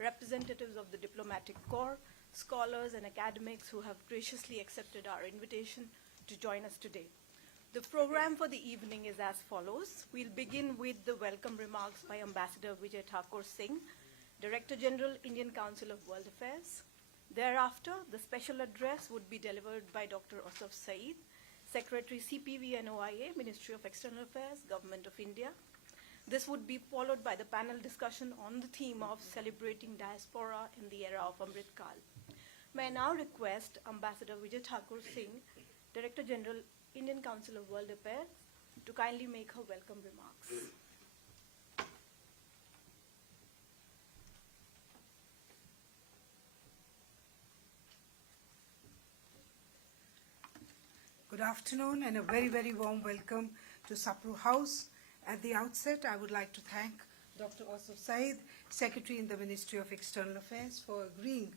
representatives of the diplomatic corps, scholars and academics who have graciously accepted our invitation to join us today. The program for the evening is as follows. We'll begin with the welcome remarks by Ambassador Vijay Thakur Singh, Director General, Indian Council of World Affairs. Thereafter, the special address would be delivered by Dr. Ausaf Sayeed, Secretary CPV and OIA, Ministry of External Affairs, Government of India. This would be followed by the panel discussion on the theme of celebrating diaspora in the era of Amrit Kaal. May I now request Ambassador Vijay Thakur Singh, Director General, Indian Council of World Affairs, to kindly make her welcome remarks. Good afternoon and a very, very warm welcome to Sapru House. At the outset, I would like to thank Dr. Ausaf Sayeed, Secretary in the Ministry of External Affairs, for agreeing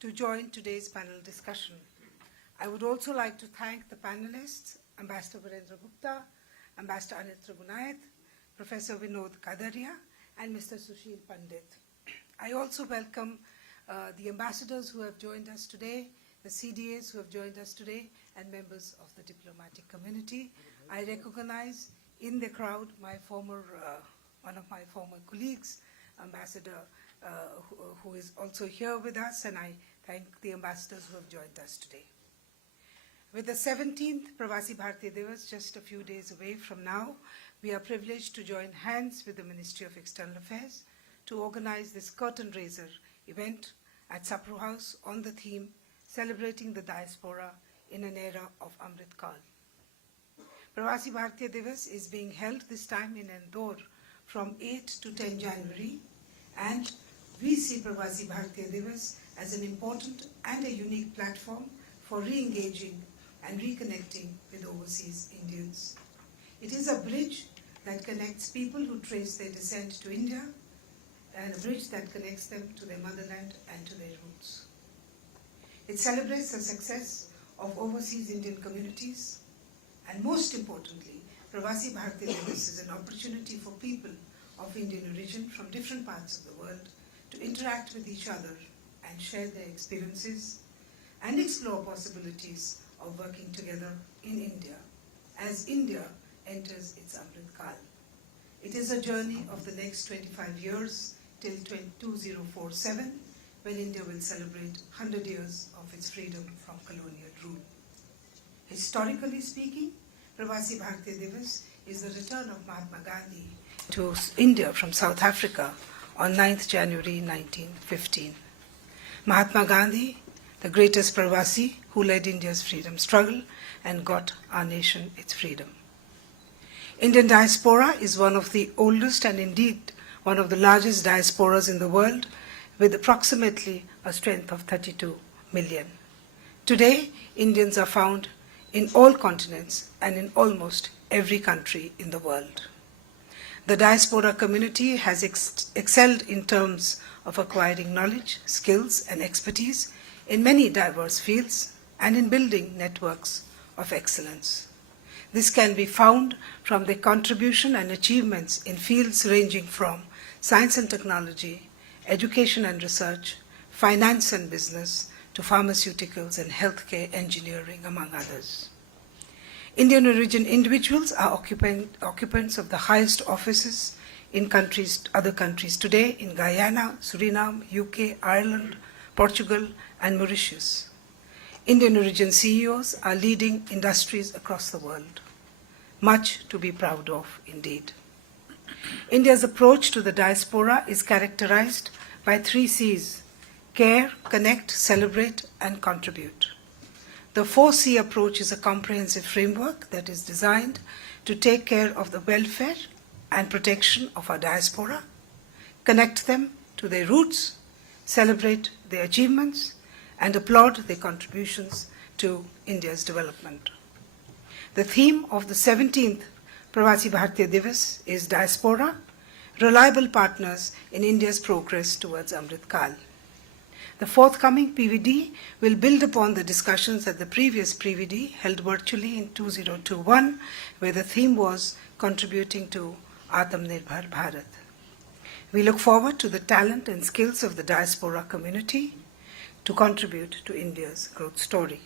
to join today's panel discussion. I would also like to thank the panelists, Ambassador Virendra Gupta, Ambassador Anil Trigunayat, Professor Vinod, Khadria, and Mr. Sushil Pandit. I also welcome the ambassadors who have joined us today, the CDAs who have joined us today, and members of the diplomatic community. I recognize in the crowd one of my former colleagues, Ambassador, who is also here with us, and I thank the ambassadors who have joined us today. With the 17th Pravasi Bharatiya Divas just a few days away from now, we are privileged to join hands with the Ministry of External Affairs to organize this curtain raiser event at Sapru House on the theme Celebrating the Diaspora in an Era of Amrit Kaal. Pravasi Bharatiya Divas is being held this time in Antar from 8 to 10 January, and we see Pravasi Bharatiya Divas as an important and a unique platform for re-engaging and reconnecting with overseas Indians. It is a bridge that connects people who trace their descent to India, and a bridge that connects them to their motherland and to their roots. It celebrates the success of overseas Indian communities, and most importantly, Pravasi Bharatiya Divas is an opportunity for people of Indian origin from different parts of the world to interact with each other and share their experiences and explore possibilities of working together in India as India enters its Amrit Kaal. It is a journey of the next 25 years till 2047, when India will celebrate 100 years of its freedom from colonial rule. Historically speaking, Pravasi Bharatiya Divas is the return of Mahatma Gandhi to India from South Africa on 9th January 1915. Mahatma Gandhi, the greatest Pravasi who led India's freedom struggle and got our nation its freedom. Indian diaspora is one of the oldest and indeed one of the largest diasporas in the world, with approximately a strength of 32 million. Today, Indians are found in all continents and in almost every country in the world. The diaspora community has excelled in terms of acquiring knowledge, skills, and expertise in many diverse fields and in building networks of excellence. This can be found from their contribution and achievements in fields ranging from science and technology, education and research, finance and business, to pharmaceuticals and healthcare engineering, among others. Indian origin individuals are occupants of the highest offices in other countries today, in Guyana, Suriname, UK, Ireland, Portugal, and Mauritius. Indian origin CEOs are leading industries across the world. Much to be proud of, indeed. India's approach to the diaspora is characterized by 3 C's: care, connect, celebrate, and contribute. The 4C approach is a comprehensive framework that is designed to take care of the welfare and protection of our diaspora, connect them to their roots, celebrate their achievements, and applaud their contributions to India's development. The theme of the 17th Pravasi Bharatiya Divas is Diaspora, Reliable Partners in India's Progress towards Amrit Kaal. The forthcoming PVD will build upon the discussions at the previous PVD held virtually in 2021, where the theme was Contributing to Atmanirbhar Bharat. We look forward to the talent and skills of the diaspora community to contribute to India's growth story.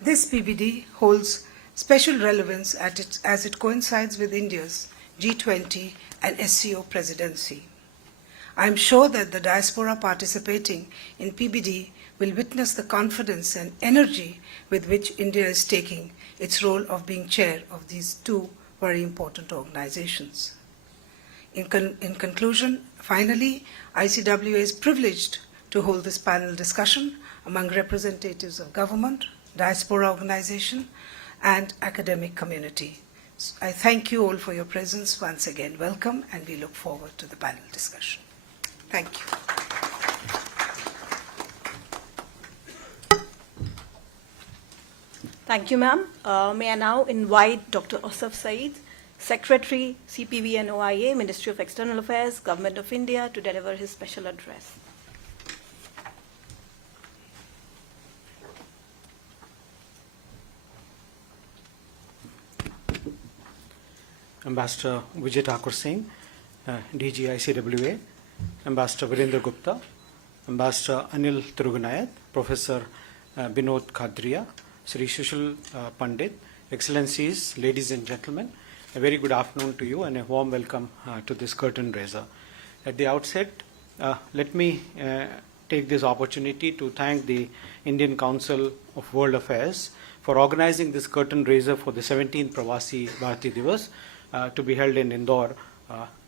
This PBD holds special relevance as it coincides with India's G20 and SCO presidency. I am sure that the diaspora participating in PBD will witness the confidence and energy with which India is taking its role of being chair of these two very important organizations. In conclusion, finally, ICWA is privileged to hold this panel discussion among representatives of government, diaspora organization, and academic community. So I thank you all for your presence once again. Welcome, and we look forward to the panel discussion. Thank you. Thank you, ma'am. May I now invite Dr. Ausaf Sayeed, Secretary, CPV and OIA, Ministry of External Affairs, Government of India, to deliver his special address. Ambassador Vijay Thakur Singh, DG ICWA, Ambassador Virendra Gupta, Ambassador Anil Trigunayat, Professor Binod Khadria, Sri Sushil Pandit, Excellencies, ladies and gentlemen, a very good afternoon to you and a warm welcome to this curtain raiser. At the outset, let me take this opportunity to thank the Indian Council of World Affairs for organizing this curtain raiser for the 17th Pravasi Bharatiya Divas to be held in Indore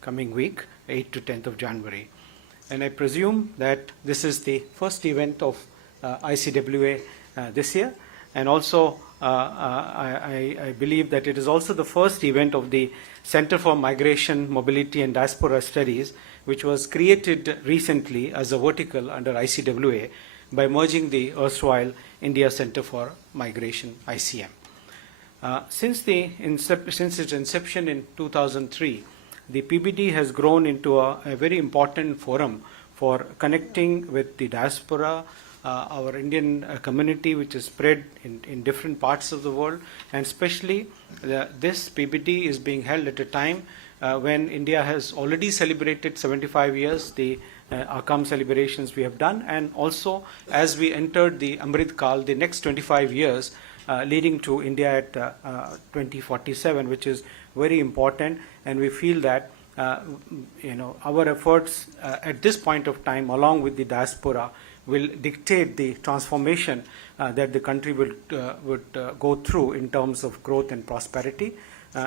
coming week, 8th to 10th of January. And I presume that this is the first event of ICWA this year, and also I believe that it is also the first event of the Center for Migration, Mobility and Diaspora Studies, which was created recently as a vertical under ICWA by merging the erstwhile India Center for Migration, ICM. Since its inception in 2003, the PBD has grown into a very important forum for connecting with the diaspora, our Indian community, which is spread in different parts of the world, and especially this PBD is being held at a time when India has already celebrated 75 years, the Akam celebrations we have done, and also as we entered the Amrit Kaal, the next 25 years, leading to India at 2047, which is very important, and we feel that our efforts at this point of time, along with the diaspora, will dictate the transformation that the country would go through in terms of growth and prosperity.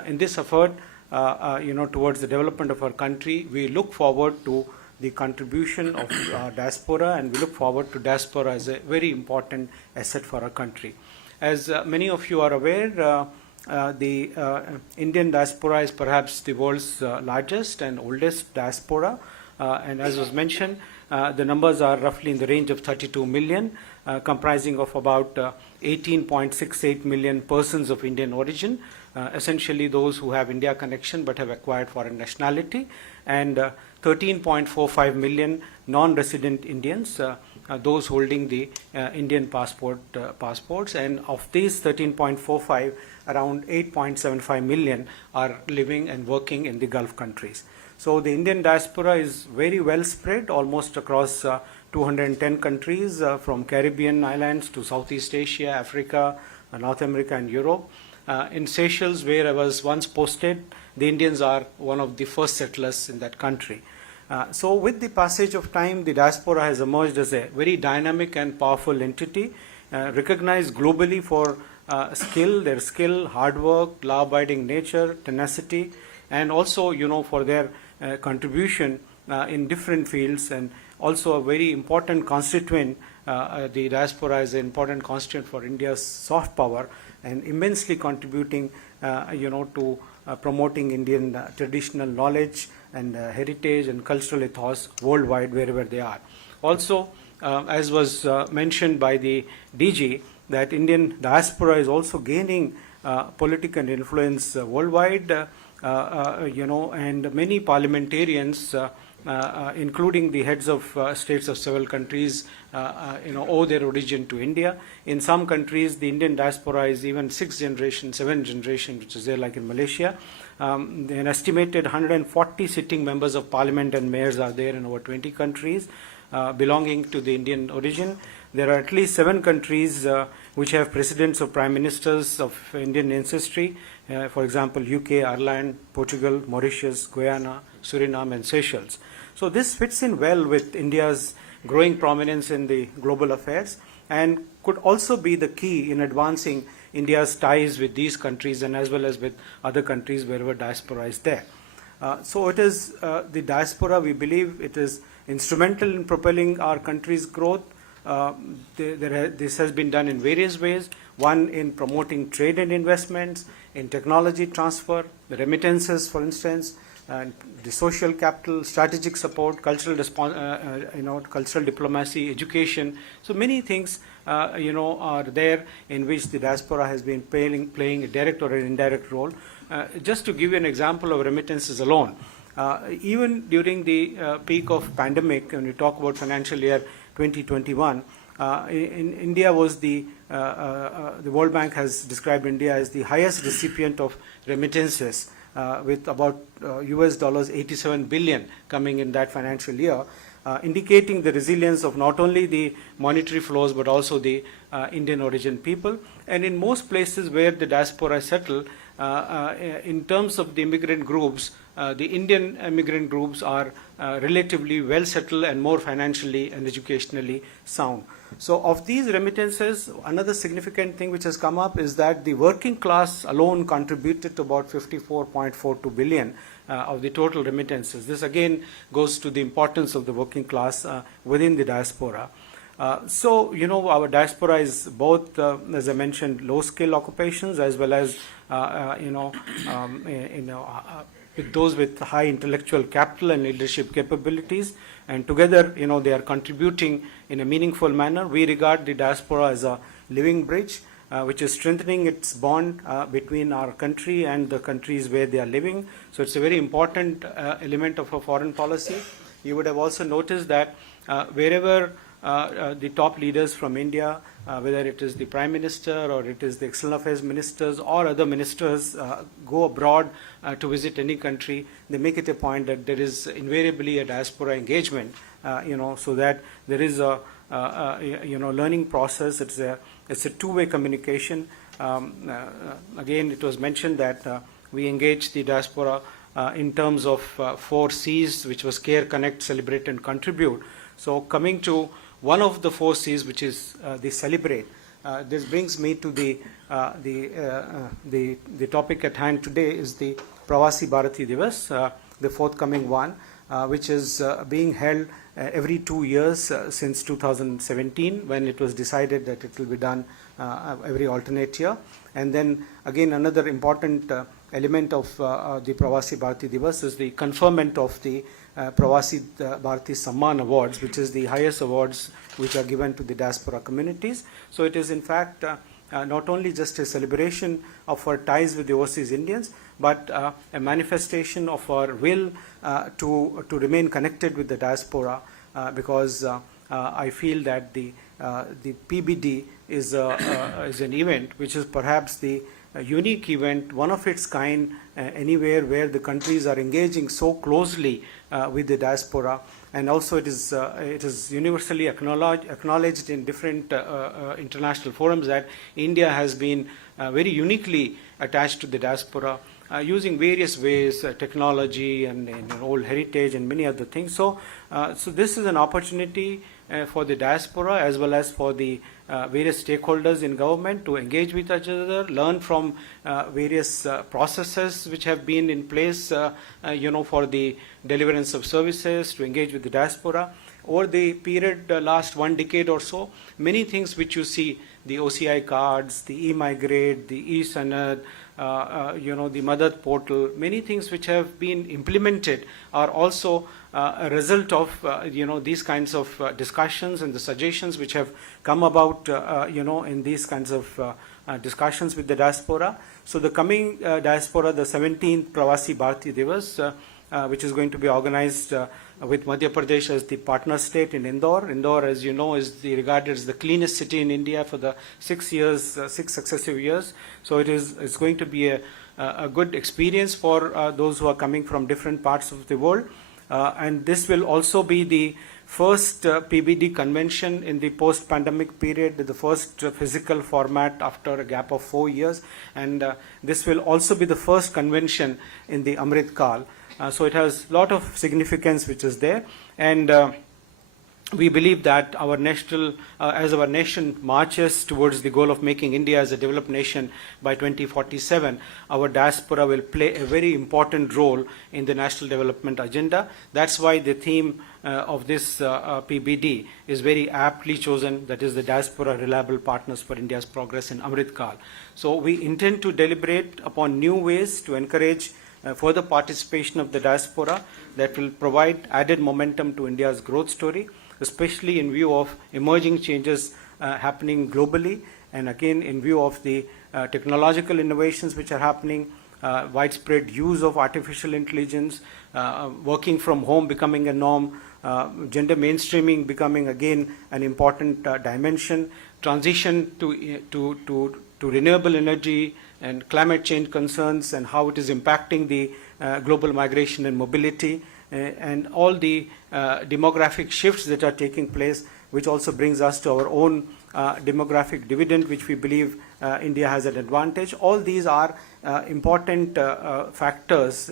In this effort, towards the development of our country, we look forward to the contribution of diaspora, and we look forward to diaspora as a very important asset for our country. As many of you are aware, the Indian diaspora is perhaps the world's largest and oldest diaspora, and as was mentioned, the numbers are roughly in the range of 32 million, comprising of about 18.68 million persons of Indian origin, essentially those who have India connection but have acquired foreign nationality, and 13.45 million non-resident Indians, those holding the Indian passports, and of these 13.45, around 8.75 million are living and working in the Gulf countries. So the Indian diaspora is very well spread, almost across 210 countries, from Caribbean islands to Southeast Asia, Africa, North America and Europe. In Seychelles, where I was once posted, the Indians are one of the first settlers in that country. So with the passage of time, the diaspora has emerged as a very dynamic and powerful entity, recognized globally for their skill, hard work, law-abiding nature, tenacity, and also, for their contribution in different fields, and also a very important constituent. The diaspora is an important constituent for India's soft power and immensely contributing, to promoting Indian traditional knowledge and heritage and cultural ethos worldwide, wherever they are. Also, as was mentioned by the DG, that Indian diaspora is also gaining political influence worldwide, and many parliamentarians, including the heads of states of several countries, owe their origin to India. In some countries, the Indian diaspora is even 6th generation, 7th generation, which is there like in Malaysia. An estimated 140 sitting members of parliament and mayors are there in over 20 countries belonging to the Indian origin. There are at least 7 countries which have presidents or prime ministers of Indian ancestry. For example, UK, Ireland, Portugal, Mauritius, Guyana, Suriname, and Seychelles. So this fits in well with India's growing prominence in the global affairs and could also be the key in advancing India's ties with these countries and as well as with other countries wherever diaspora is there. So it is the diaspora, we believe it is instrumental in propelling our country's growth. This has been done in various ways. One, in promoting trade and investments, in technology transfer, the remittances, for instance, and the social capital, strategic support, cultural diplomacy, education. So many things, are there in which the diaspora has been playing a direct or an indirect role. Just to give you an example of remittances alone, even during the peak of pandemic, when we talk about financial year 2021, in India was the World Bank has described India as the highest recipient of remittances, with about US $87 billion coming in that financial year, indicating the resilience of not only the monetary flows but also the Indian origin people. And in most places where the diaspora settle, in terms of the immigrant groups, the Indian immigrant groups are relatively well settled and more financially and educationally sound. So of these remittances, another significant thing which has come up is that the working class alone contributed to about 54.42 billion of the total remittances. This again goes to the importance of the working class within the diaspora. So, our diaspora is both, as I mentioned, low-skill occupations as well as, with those with high intellectual capital and leadership capabilities, and together, they are contributing in a meaningful manner. We regard the diaspora as a living bridge, which is strengthening its bond between our country and the countries where they are living. So it's a very important element of our foreign policy. You would have also noticed that wherever the top leaders from India, whether it is the Prime Minister or it is the External Affairs Ministers or other ministers go abroad to visit any country, they make it a point that there is invariably a diaspora engagement, so that there is a learning process. It's a two-way communication. Again, it was mentioned that we engage the diaspora in terms of 4 C's, which was care, connect, celebrate, and contribute. So coming to one of the 4 C's, which is the celebrate. This brings me to the topic at hand today is the Pravasi Bharatiya Divas, the forthcoming one, which is being held every 2 years since 2017, when it was decided that it will be done every alternate year. And then again, another important element of the Pravasi Bharatiya Divas is the conferment of the Pravasi Bharatiya Samman Awards, which is the highest awards which are given to the diaspora communities. So it is in fact not only just a celebration of our ties with the overseas Indians, but a manifestation of our will to remain connected with the diaspora, because I feel that the PBD is an event which is perhaps the unique event, one of its kind anywhere where the countries are engaging so closely with the diaspora, and also it is universally acknowledged in different international forums that India has been very uniquely attached to the diaspora, using various ways, technology and old heritage and many other things. So this is an opportunity for the diaspora as well as for the various stakeholders in government to engage with each other, learn from various processes which have been in place, for the deliverance of services, to engage with the diaspora. Over the period last 1 decade or so, many things which you see, the OCI cards, the e-migrate, the e-sanad, the Madad portal, many things which have been implemented are also a result of these kinds of discussions and the suggestions which have come about in these kinds of discussions with the diaspora. So the coming diaspora, the 17th Pravasi Bharatiya Divas, which is going to be organized with Madhya Pradesh as the partner state in Indore. Indore, as you know, is regarded as the cleanest city in India for the 6 successive years. So it's going to be a good experience for those who are coming from different parts of the world. And this will also be the first PBD convention in the post-pandemic period, the first physical format after a gap of 4 years. And this will also be the first convention in the Amrit Kaal. So it has a lot of significance which is there. And we believe that our as our nation marches towards the goal of making India as a developed nation by 2047, our diaspora will play a very important role in the national development agenda. That's why the theme of this PBD is very aptly chosen, that is the Diaspora Reliable Partners for India's Progress in Amrit Kaal. So we intend to deliberate upon new ways to encourage further participation of the diaspora that will provide added momentum to India's growth story, especially in view of emerging changes happening globally, and again in view of the technological innovations which are happening, widespread use of artificial intelligence, working from home becoming a norm, gender mainstreaming becoming again an important dimension, transition to renewable energy and climate change concerns and how it is impacting the global migration and mobility, and all the demographic shifts that are taking place, which also brings us to our own demographic dividend, which we believe India has an advantage. All these are important factors,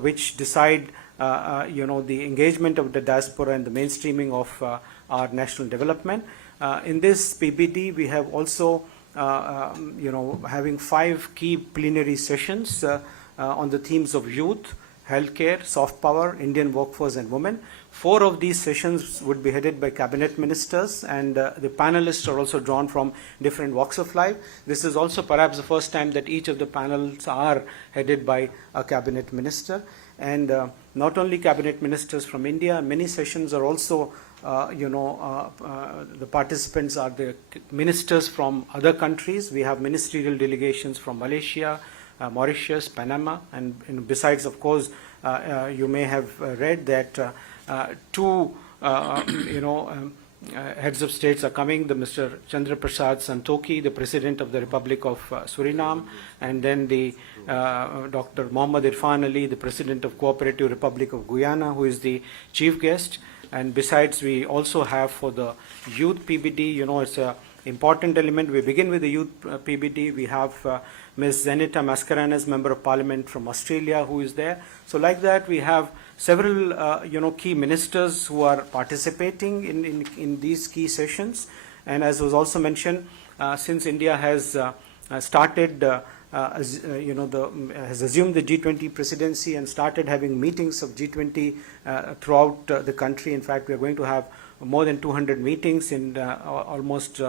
which decide, the engagement of the diaspora and the mainstreaming of our national development. In this PBD, we have also, having 5 key plenary sessions on the themes of youth, healthcare, soft power, Indian workforce and women. 4 of these sessions would be headed by cabinet ministers, and the panelists are also drawn from different walks of life. This is also perhaps the first time that each of the panels are headed by a cabinet minister. And not only cabinet ministers from India, many sessions are also, the participants are the ministers from other countries. We have ministerial delegations from Malaysia, Mauritius, Panama, and besides, of course, you may have read that 2 heads of states are coming, the Mr. Chandra Prasad Santokhi, the President of the Republic of Suriname, and then the Dr. Muhammad Irfan Ali, the President of Cooperative Republic of Guyana, who is the chief guest. And besides, we also have for the youth PBD, it's a important element. We begin with the youth PBD. We have Ms. Zenita Mascarenas, Member of Parliament from Australia, who is there. So like that, we have several, key ministers who are participating in these key sessions. And as was also mentioned, since India has started, has assumed the G20 presidency and started having meetings of G20 throughout the country. In fact, we are going to have more than 200 meetings in almost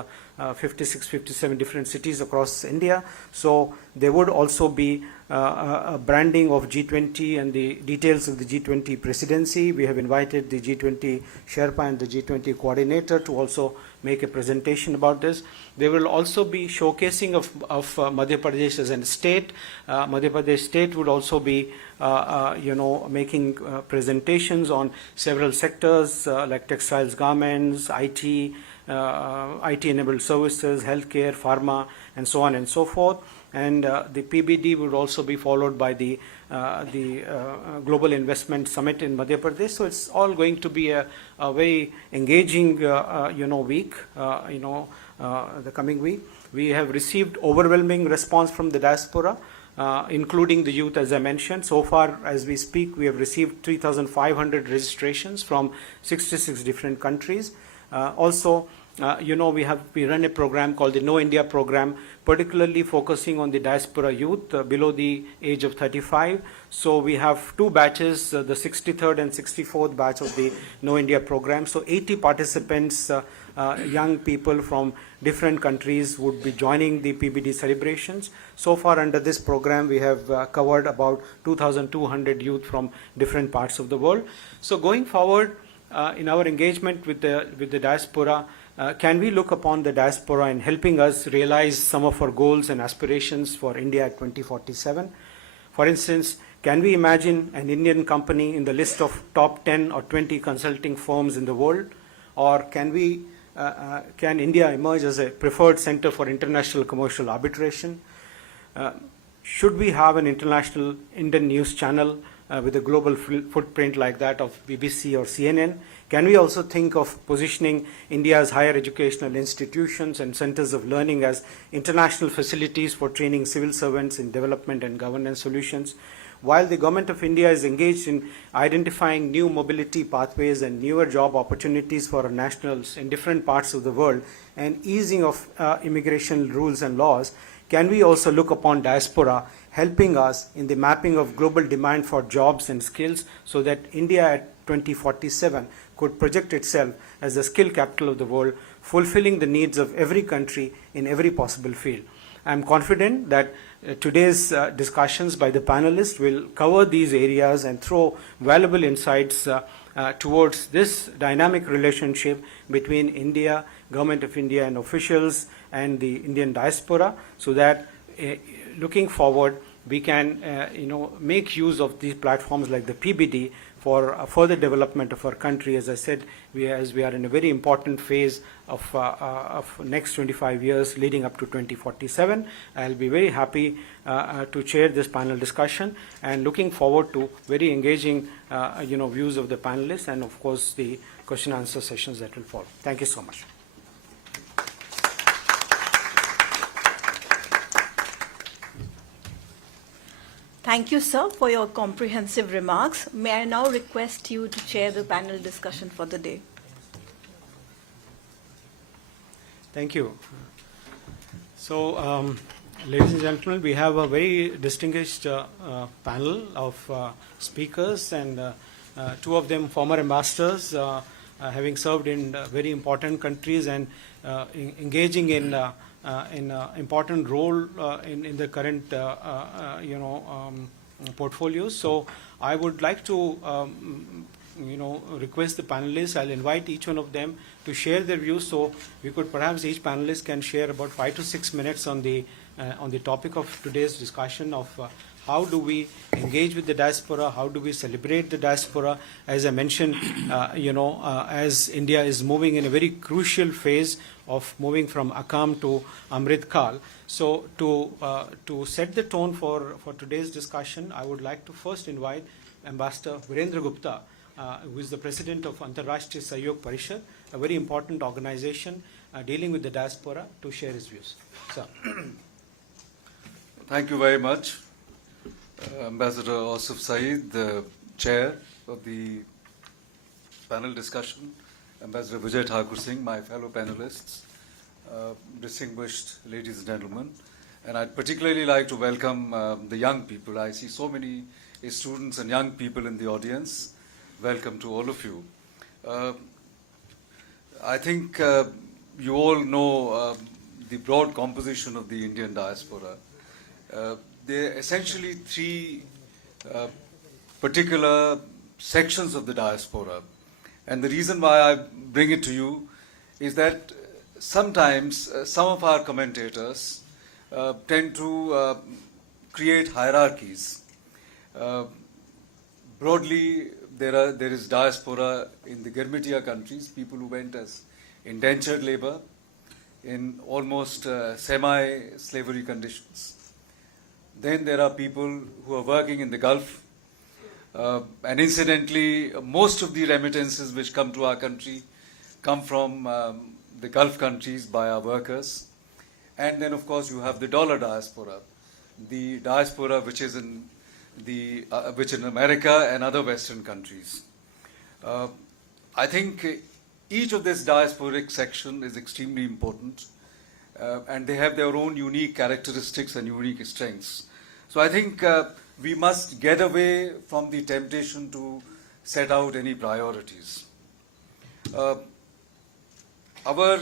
56, 57 different cities across India. So there would also be a branding of G20 and the details of the G20 presidency. We have invited the G20 Sherpa and the G20 coordinator to also make a presentation about this. There will also be showcasing of Madhya Pradesh as a state. Madhya Pradesh state would also be making presentations on several sectors like textiles, garments, IT, IT-enabled services, healthcare, pharma, and so on and so forth. And the PBD would also be followed by the Global Investment Summit in Madhya Pradesh. So it's all going to be a very engaging, week, the coming week. We have received overwhelming response from the diaspora, including the youth, as I mentioned. So far, as we speak, we have received 3,500 registrations from 66 different countries. We run a program called the Know India program, particularly focusing on the diaspora youth below the age of 35. So we have 2 batches, the 63rd and 64th batch of the Know India program. So 80 participants, young people from different countries would be joining the PBD celebrations. So far under this program, we have covered about 2,200 youth from different parts of the world. So going forward, in our engagement with the diaspora, can we look upon the diaspora in helping us realize some of our goals and aspirations for India at 2047? For instance, can we imagine an Indian company in the list of top 10 or 20 consulting firms in the world? Or can India emerge as a preferred center for international commercial arbitration? should we have an international Indian news channel with a global footprint like that of BBC or CNN? Can we also think of positioning India's higher educational institutions and centers of learning as international facilities for training civil servants in development and governance solutions? While the Government of India is engaged in identifying new mobility pathways and newer job opportunities for our nationals in different parts of the world and easing of immigration rules and laws, can we also look upon diaspora helping us in the mapping of global demand for jobs and skills so that India at 2047 could project itself as the skill capital of the world, fulfilling the needs of every country in every possible field? I am confident that today's discussions by the panelists will cover these areas and throw valuable insights towards this dynamic relationship between India, Government of India and officials and the Indian diaspora, so that looking forward we can make use of these platforms like the PBD for further development of our country. As I said, we are in a very important phase of next 25 years leading up to 2047. I'll be very happy to chair this panel discussion and looking forward to very engaging views of the panelists and of course the question and answer sessions that will follow. Thank you so much. Thank you, sir, for your comprehensive remarks. May I now request you to chair the panel discussion for the day? Thank you. So, ladies and gentlemen, we have a very distinguished panel of speakers, and two of them former ambassadors, having served in very important countries and engaging in important role in the current portfolios. So I would like to request the panelists. I'll invite each one of them to share their views. So we could perhaps each panelist can share about 5 to 6 minutes on the topic of today's discussion of how do we engage with the diaspora, how do we celebrate the diaspora. As I mentioned, as India is moving in a very crucial phase of moving from Akam to Amrit Kaal. So to set the tone for today's discussion, I would like to first invite Ambassador Virendra Gupta, who is the president of Antar, Sahayog, Parishad, a very important organization dealing with the diaspora, to share his views. Sir. Thank you very much. Ambassador Ausaf Sayeed, the chair of the panel discussion, Ambassador Vijay, Thakur, Singh, my fellow panelists, distinguished ladies and gentlemen, and I'd particularly like to welcome the young people. I see so many students and young people in the audience. Welcome to all of you. I think you all know the broad composition of the Indian diaspora. There are essentially three particular sections of the diaspora. And the reason why I bring it to you is that sometimes some of our commentators tend to create hierarchies. Broadly, there is diaspora in the Girmitiya countries, people who went as indentured labor in almost semi-slavery conditions. Then there are people who are working in the Gulf. And incidentally, most of the remittances which come to our country come from the Gulf countries by our workers. And then, of course, you have the dollar diaspora, the diaspora which is in America and other Western countries. I think each of this diasporic section is extremely important, and they have their own unique characteristics and unique strengths. So I think we must get away from the temptation to set out any priorities. Our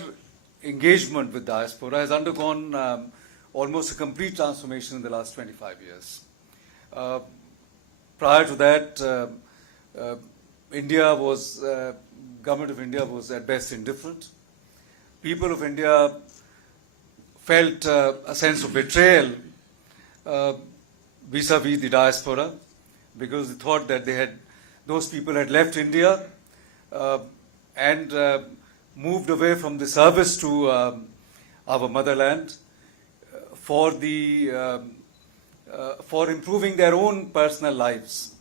engagement with diaspora has undergone almost a complete transformation in the last 25 years. Prior to that, Government of India was at best indifferent. People of India felt a sense of betrayal vis-a-vis the diaspora, because they thought that those people had left India and moved away from the service to our motherland for the for improving their own personal lives.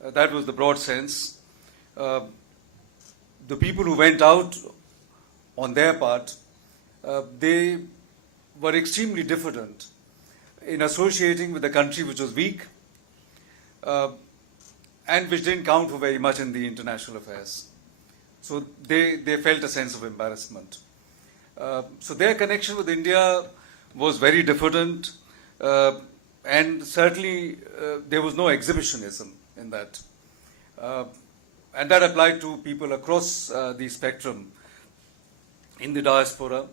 That was the broad sense. The people who went out on their part, they were extremely diffident in associating with a country which was weak and which didn't count for very much in the international affairs. So they felt a sense of embarrassment. So their connection with India was very diffident, and certainly there was no exhibitionism in that. And that applied to people across the spectrum in the diaspora.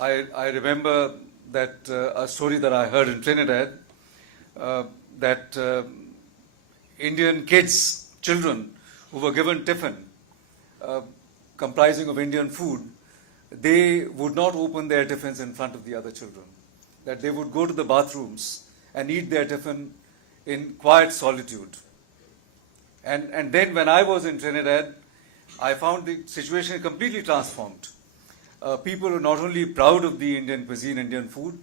I remember that a story that I heard in Trinidad, that Indian kids, children who were given tiffin comprising of Indian food, they would not open their tiffins in front of the other children. That they would go to the bathrooms and eat their tiffin in quiet solitude. And then when I was in Trinidad, I found the situation completely transformed. People were not only proud of the Indian cuisine, Indian food,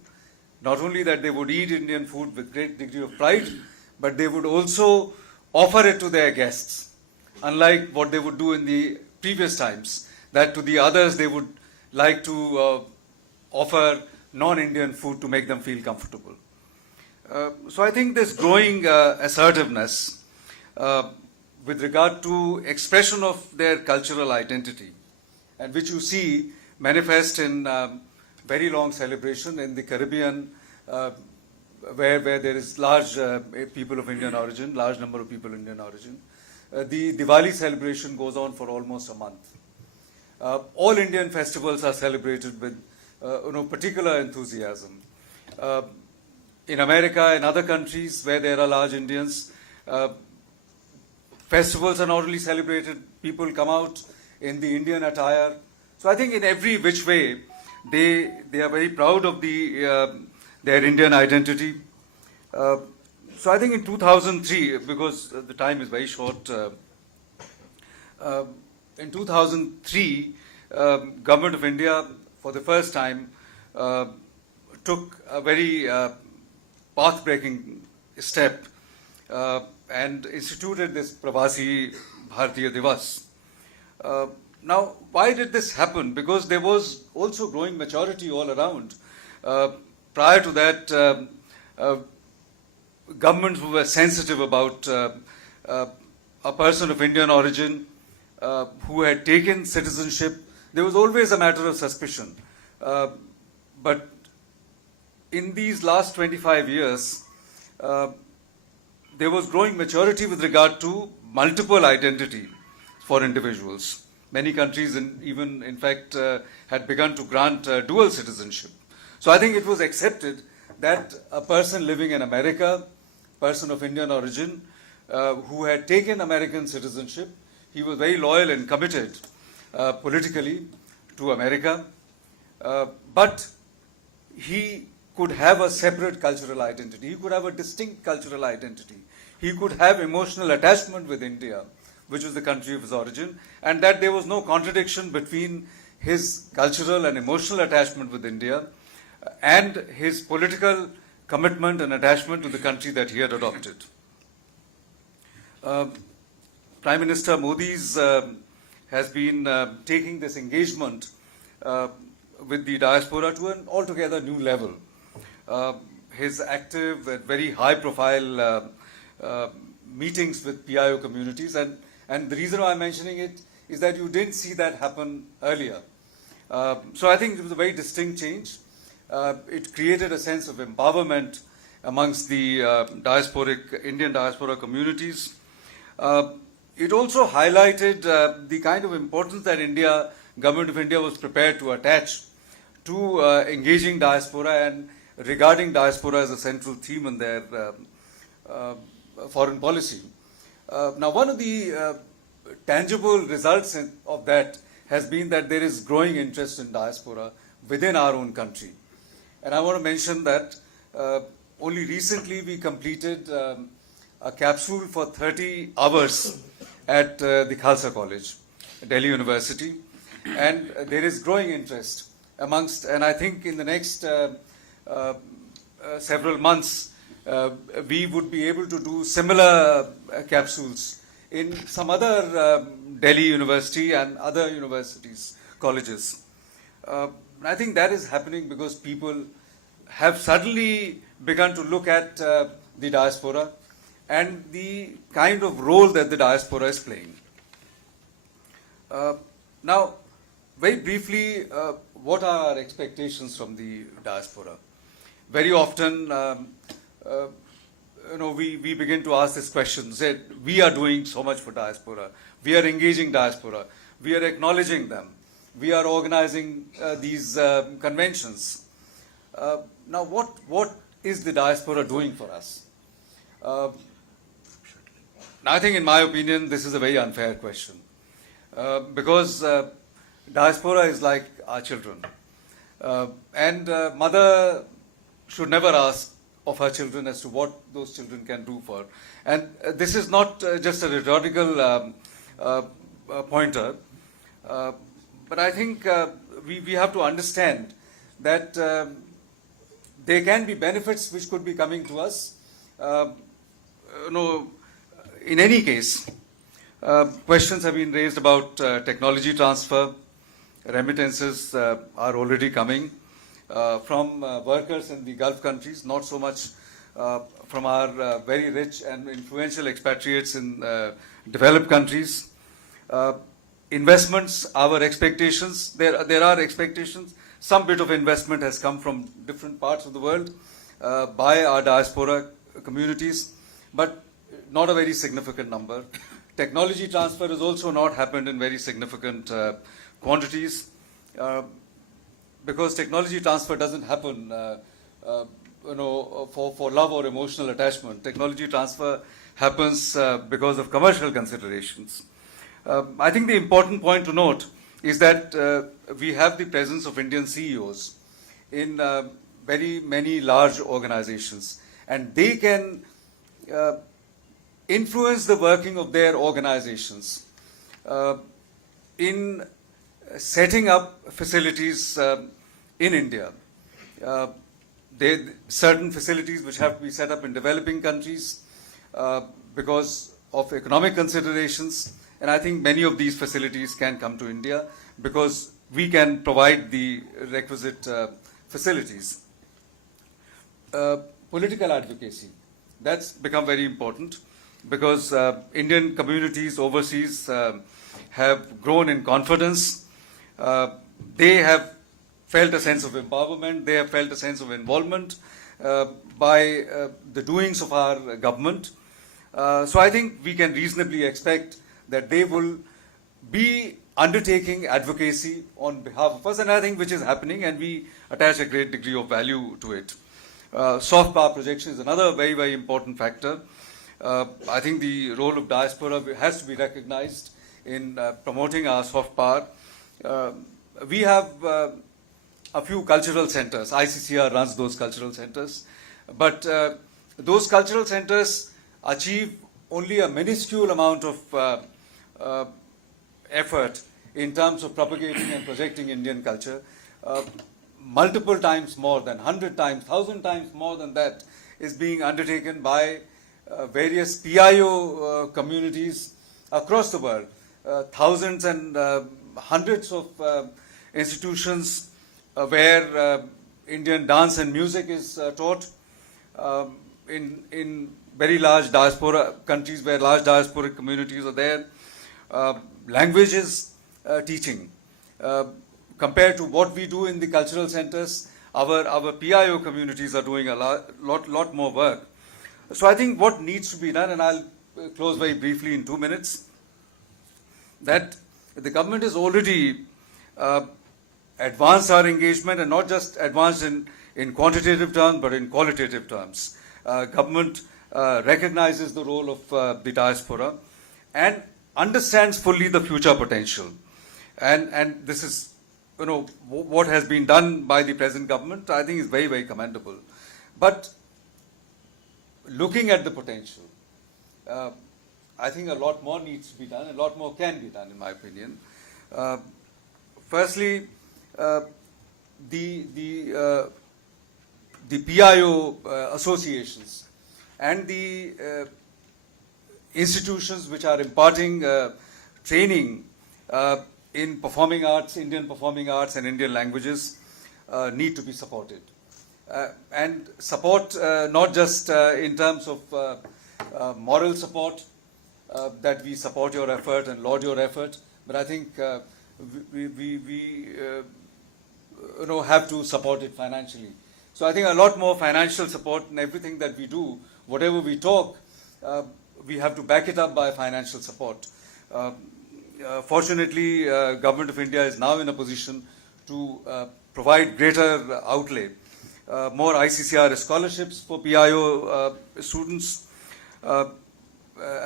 not only that they would eat Indian food with great degree of pride, but they would also offer it to their guests, unlike what they would do in the previous times, that to the others they would like to offer non-Indian food to make them feel comfortable. So I think this growing assertiveness with regard to expression of their cultural identity, and which you see manifest in very long celebration in the Caribbean, where there is large people of Indian origin, large number of people of Indian origin. The Diwali celebration goes on for almost a month. All Indian festivals are celebrated with particular enthusiasm. In America and other countries where there are large Indians, festivals are not only celebrated, people come out in the Indian attire. So I think in every which way, they are very proud of their Indian identity. So I think in 2003, because the time is very short, in 2003, Government of India, for the first time, took a very path-breaking step and instituted this Pravasi Bharatiya Divas. Now, why did this happen? Because there was also growing maturity all around. Prior to that, governments were sensitive about a person of Indian origin who had taken citizenship. There was always a matter of suspicion. But in these last 25 years, there was growing maturity with regard to multiple identity for individuals. Many countries, even in fact, had begun to grant dual citizenship. So I think it was accepted that a person living in America, person of Indian origin, who had taken American citizenship, he was very loyal and committed politically to America, but he could have a separate cultural identity. He could have a distinct cultural identity. He could have emotional attachment with India, which was the country of his origin, and that there was no contradiction between his cultural and emotional attachment with India and his political commitment and attachment to the country that he had adopted. Prime Minister Modi's has been taking this engagement with the diaspora to an altogether new level. His active and very high-profile meetings with PIO communities, and the reason why I'm mentioning it is that you didn't see that happen earlier. So I think it was a very distinct change. It created a sense of empowerment amongst the Indian diaspora communities. It also highlighted the kind of importance that Government of India was prepared to attach to engaging diaspora and regarding diaspora as a central theme in their foreign policy. Now, one of the tangible results of that has been that there is growing interest in diaspora within our own country. And I want to mention that only recently we completed a capsule for 30 hours at the Khalsa College, Delhi University. And there is growing interest amongst, and I think in the next several months, we would be able to do similar capsules in some other Delhi University and other universities, colleges. I think that is happening because people have suddenly begun to look at the diaspora and the kind of role that the diaspora is playing. Now, very briefly, what are our expectations from the diaspora? Very often, we begin to ask this question, say, we are doing so much for diaspora, we are engaging diaspora, we are acknowledging them, we are organizing these conventions. Now, what is the diaspora doing for us? I think, in my opinion, this is a very unfair question. Because diaspora is like our children. And mother should never ask of her children as to what those children can do for. And this is not just a rhetorical pointer, but I think we have to understand that there can be benefits which could be coming to us. In any case, questions have been raised about technology transfer. Remittances are already coming from workers in the Gulf countries, not so much from our very rich and influential expatriates in developed countries. Investments, our expectations, there are expectations. Some bit of investment has come from different parts of the world by our diaspora communities, but not a very significant number. Technology transfer has also not happened in very significant quantities because technology transfer doesn't happen for love or emotional attachment. Technology transfer happens because of commercial considerations. I think the important point to note is that we have the presence of Indian CEOs in very many large organizations, and they can influence the working of their organizations in setting up facilities in India. Certain facilities which have to be set up in developing countries because of economic considerations, and I think many of these facilities can come to India because we can provide the requisite facilities. Political advocacy, that's become very important because Indian communities overseas have grown in confidence. They have felt a sense of empowerment, they have felt a sense of involvement by the doings of our government. So I think we can reasonably expect that they will be undertaking advocacy on behalf of us, and I think which is happening, and we attach a great degree of value to it. Soft power projection is another very, very important factor. I think the role of diaspora has to be recognized in promoting our soft power. We have a few cultural centers. ICCR runs those cultural centers. But those cultural centers achieve only a minuscule amount of effort in terms of propagating and projecting Indian culture. Multiple times more than 100 times, 1,000 times more than that is being undertaken by various PIO communities across the world. Thousands and hundreds of institutions where Indian dance and music is taught in very large diaspora countries where large diasporic communities are there. Languages teaching. Compared to what we do in the cultural centers, our PIO communities are doing a lot more work. So I think what needs to be done, and I'll close very briefly in 2 minutes, that the government has already advanced our engagement, and not just advanced in quantitative terms, but in qualitative terms. Government recognizes the role of the diaspora and understands fully the future potential. And this is, what has been done by the present government, I think is very, very commendable. But looking at the potential, I think a lot more needs to be done, a lot more can be done, in my opinion. Firstly, the PIO associations and the institutions which are imparting training in performing arts, Indian performing arts and Indian languages need to be supported. And support not just in terms of moral support, that we support your effort and laud your effort, but I think we have to support it financially. So I think a lot more financial support in everything that we do, whatever we talk, we have to back it up by financial support. Fortunately, Government of India is now in a position to provide greater outlay, more ICCR scholarships for PIO students.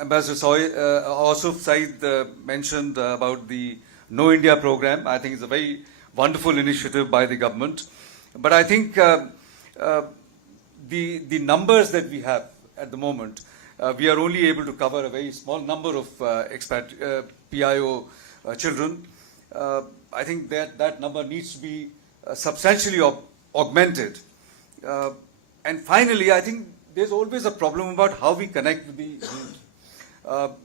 Ambassador Ausaf Sayeed mentioned about the No India program. I think it's a very wonderful initiative by the government. But I think the numbers that we have at the moment, we are only able to cover a very small number of PIO children. I think that number needs to be substantially augmented. And finally, I think there's always a problem about how we connect with the youth.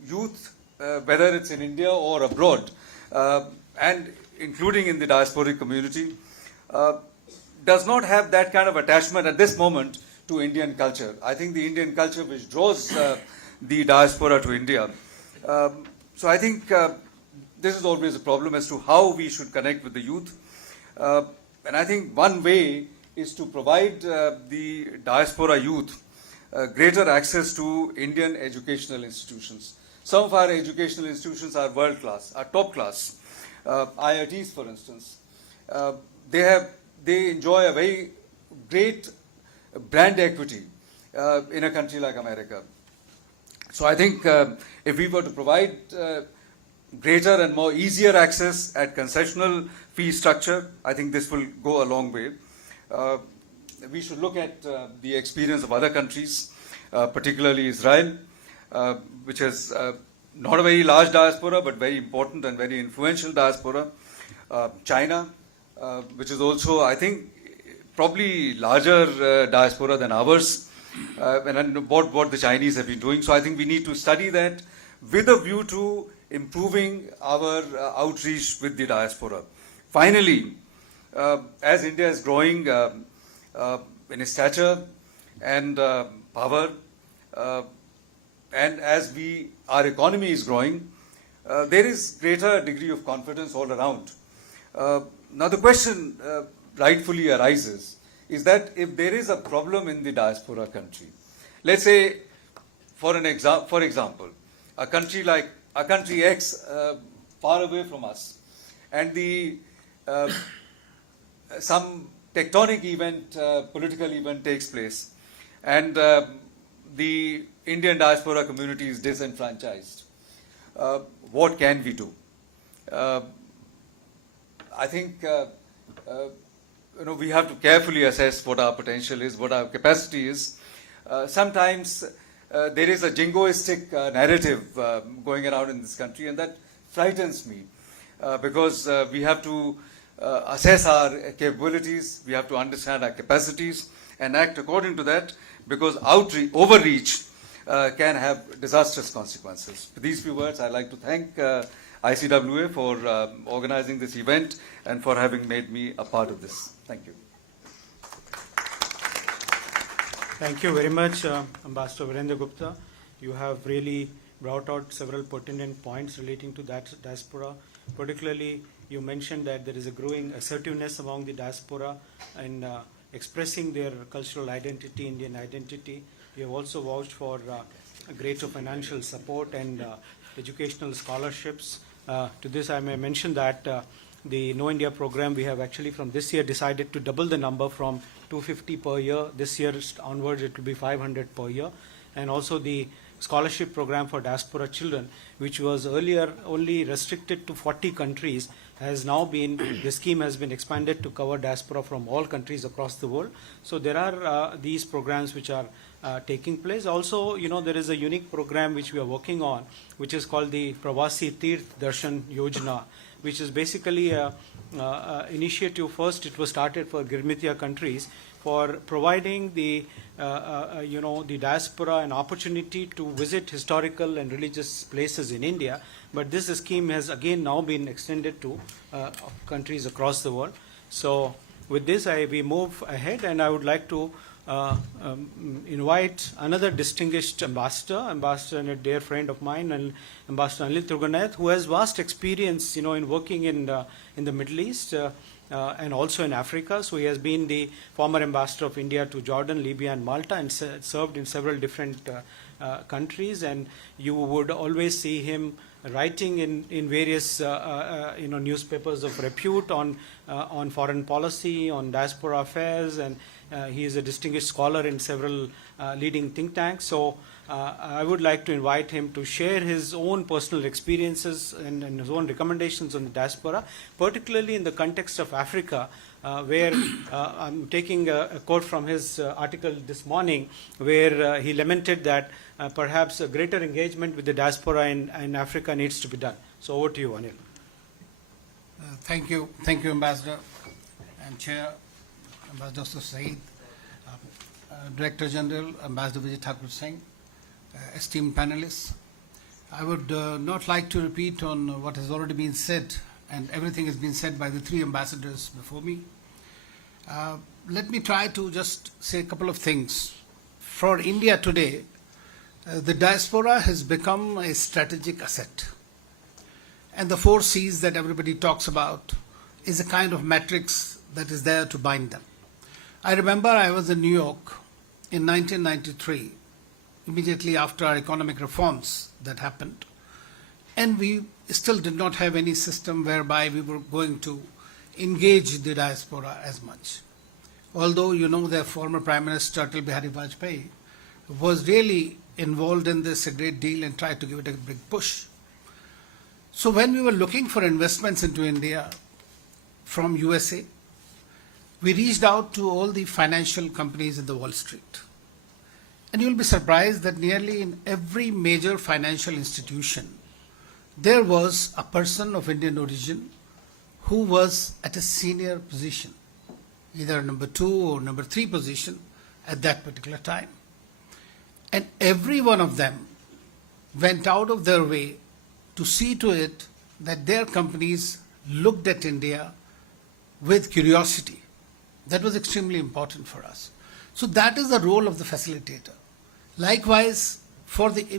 Youth, whether it's in India or abroad, and including in the diasporic community, does not have that kind of attachment at this moment to Indian culture. I think the Indian culture which draws the diaspora to India. So I think this is always a problem as to how we should connect with the youth. And I think one way is to provide the diaspora youth greater access to Indian educational institutions. Some of our educational institutions are world class, are top class. IITs, for instance, they enjoy a very great brand equity in a country like America. So I think if we were to provide greater and more easier access at concessional fee structure, I think this will go a long way. We should look at the experience of other countries, particularly Israel, which has not a very large diaspora, but very important and very influential diaspora. China, which is also, I think, probably larger diaspora than ours, and what the Chinese have been doing. So I think we need to study that with a view to improving our outreach with the diaspora. Finally, as India is growing in stature and power, and as our economy is growing, there is greater degree of confidence all around. Now the question rightfully arises is that if there is a problem in the diaspora country, let's say for example, a country X far away from us, and some tectonic event, political event takes place, and the Indian diaspora community is disenfranchised. What can we do? I think we have to carefully assess what our potential is, what our capacity is. Sometimes there is a jingoistic narrative going around in this country, and that frightens me because we have to assess our capabilities, we have to understand our capacities and act according to that, because overreach can have disastrous consequences. With these few words, I'd like to thank ICWA for organizing this event and for having made me a part of this. Thank you. Thank you very much, Ambassador Virendra Gupta. You have really brought out several pertinent points relating to that diaspora. Particularly, you mentioned that there is a growing assertiveness among the diaspora in expressing their cultural identity, Indian identity. You have also vouched for greater financial support and educational scholarships. To this, I may mention that the No India program, we have actually from this year decided to double the number from 250 per year. This year onwards, it will be 500 per year. And also the scholarship program for diaspora children, which was earlier only restricted to 40 countries, has now been, the scheme has been expanded to cover diaspora from all countries across the world. So there are these programs which are taking place. Also, there is a unique program which we are working on, which is called the Pravasi Darshan Yojana, which is basically an initiative. First, it was started for Girmitya countries for providing the the diaspora an opportunity to visit historical and religious places in India. But this scheme has again now been extended to countries across the world. So with this, we move ahead, and I would like to invite another distinguished ambassador and a dear friend of mine, and Ambassador Anil Trigunayat, who has vast experience, in working in the Middle East and also in Africa. So he has been the former ambassador of India to Jordan, Libya, and Malta, and served in several different countries. And you would always see him writing in various newspapers of repute on foreign policy, on diaspora affairs, and he is a distinguished scholar in several leading think tanks. So I would like to invite him to share his own personal experiences and his own recommendations on the diaspora, particularly in the context of Africa, where I'm taking a quote from his article this morning, where he lamented that perhaps a greater engagement with the diaspora in Africa needs to be done. So over to you, Anil. Thank you, Ambassador and Chair, Ambassador Ausaf Sayeed, Director General, Ambassador Vijay Thakur Singh, esteemed panelists. I would not like to repeat on what has already been said, and everything has been said by the three ambassadors before me. Let me try to just say a couple of things. For India today, the diaspora has become a strategic asset. And the 4 C's that everybody talks about is a kind of matrix that is there to bind them. I remember I was in New York in 1993, immediately after our economic reforms that happened. And we still did not have any system whereby we were going to engage the diaspora as much. Although, the former Prime Minister, Atal Bihari Vajpayee, was really involved in this a great deal and tried to give it a big push. So when we were looking for investments into India from USA, we reached out to all the financial companies in the Wall Street. And you'll be surprised that nearly in every major financial institution, there was a person of Indian origin who was at a senior position, either number 2 or number 3 position at that particular time. And every one of them went out of their way to see to it that their companies looked at India with curiosity. That was extremely important for us. So that is the role of the facilitator. Likewise,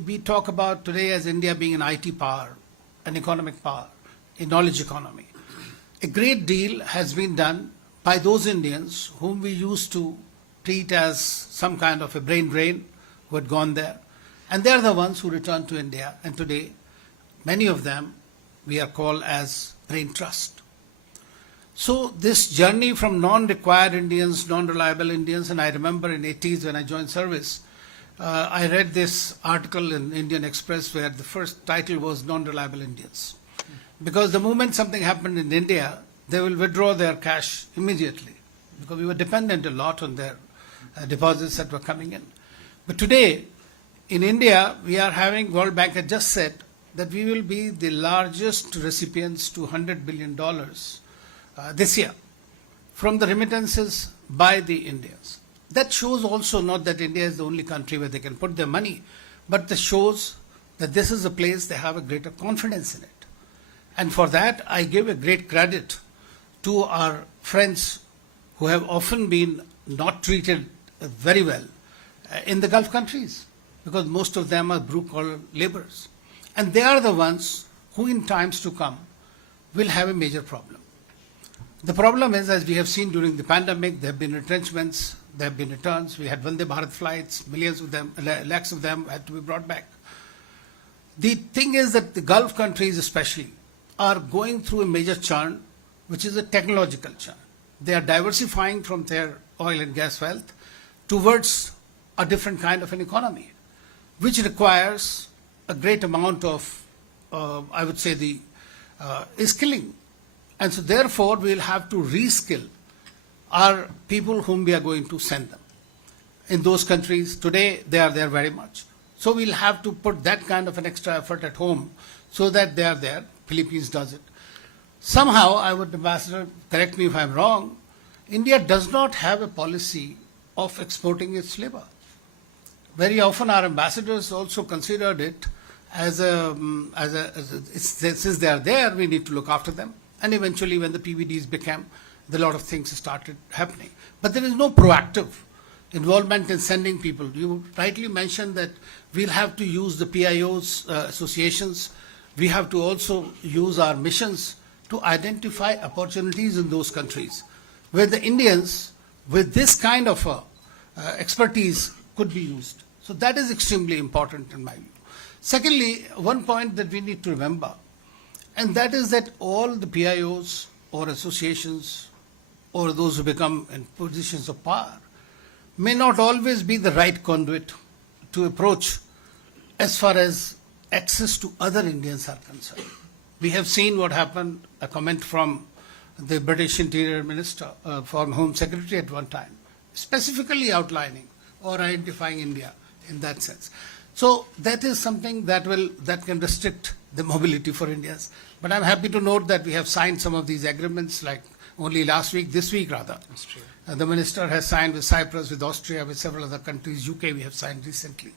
we talk about today as India being an IT power, an economic power, a knowledge economy. A great deal has been done by those Indians whom we used to treat as some kind of a brain drain who had gone there. And they are the ones who returned to India. And today, many of them we are called as brain trust. So this journey from non-required Indians, non-reliable Indians, and I remember in 80s when I joined service, I read this article in Indian Express where the first title was Non-Reliable Indians. Because the moment something happened in India, they will withdraw their cash immediately because we were dependent a lot on their deposits that were coming in. But today, in India, we are having, World Bank had just said that we will be the largest recipients to $100 billion this year from the remittances by the Indians. That shows also not that India is the only country where they can put their money, but that shows that this is a place they have a greater confidence in it. And for that, I give a great credit to our friends who have often been not treated very well in the Gulf countries, because most of them are blue-collar laborers. And they are the ones who in times to come will have a major problem. The problem is, as we have seen during the pandemic, there have been retrenchments, there have been returns. We had Vande Bharat flights, millions of them, lakhs of them had to be brought back. The thing is that the Gulf countries especially are going through a major churn, which is a technological churn. They are diversifying from their oil and gas wealth towards a different kind of an economy, which requires a great amount of, I would say, the skilling. And so therefore, we will have to reskill our people whom we are going to send them. In those countries, today, they are there very much. So we'll have to put that kind of an extra effort at home so that they are there. Philippines does it. Somehow, I would, Ambassador, correct me if I'm wrong, India does not have a policy of exporting its labor. Very often our ambassadors also considered it as since they are there, we need to look after them. And eventually when the PVDs became, a lot of things started happening. But there is no proactive involvement in sending people. You rightly mentioned that we'll have to use the PIOs, associations. We have to also use our missions to identify opportunities in those countries where the Indians with this kind of expertise could be used. So that is extremely important in my view. Secondly, one point that we need to remember, and that is that all the PIOs or associations or those who become in positions of power may not always be the right conduit to approach as far as access to other Indians are concerned. We have seen what happened, a comment from the British Interior Minister, from Home Secretary at one time, specifically outlining or identifying India in that sense. So that is something that can restrict the mobility for Indians. But I'm happy to note that we have signed some of these agreements, like only this week rather. The Minister has signed with Cyprus, with Austria, with several other countries. UK we have signed recently,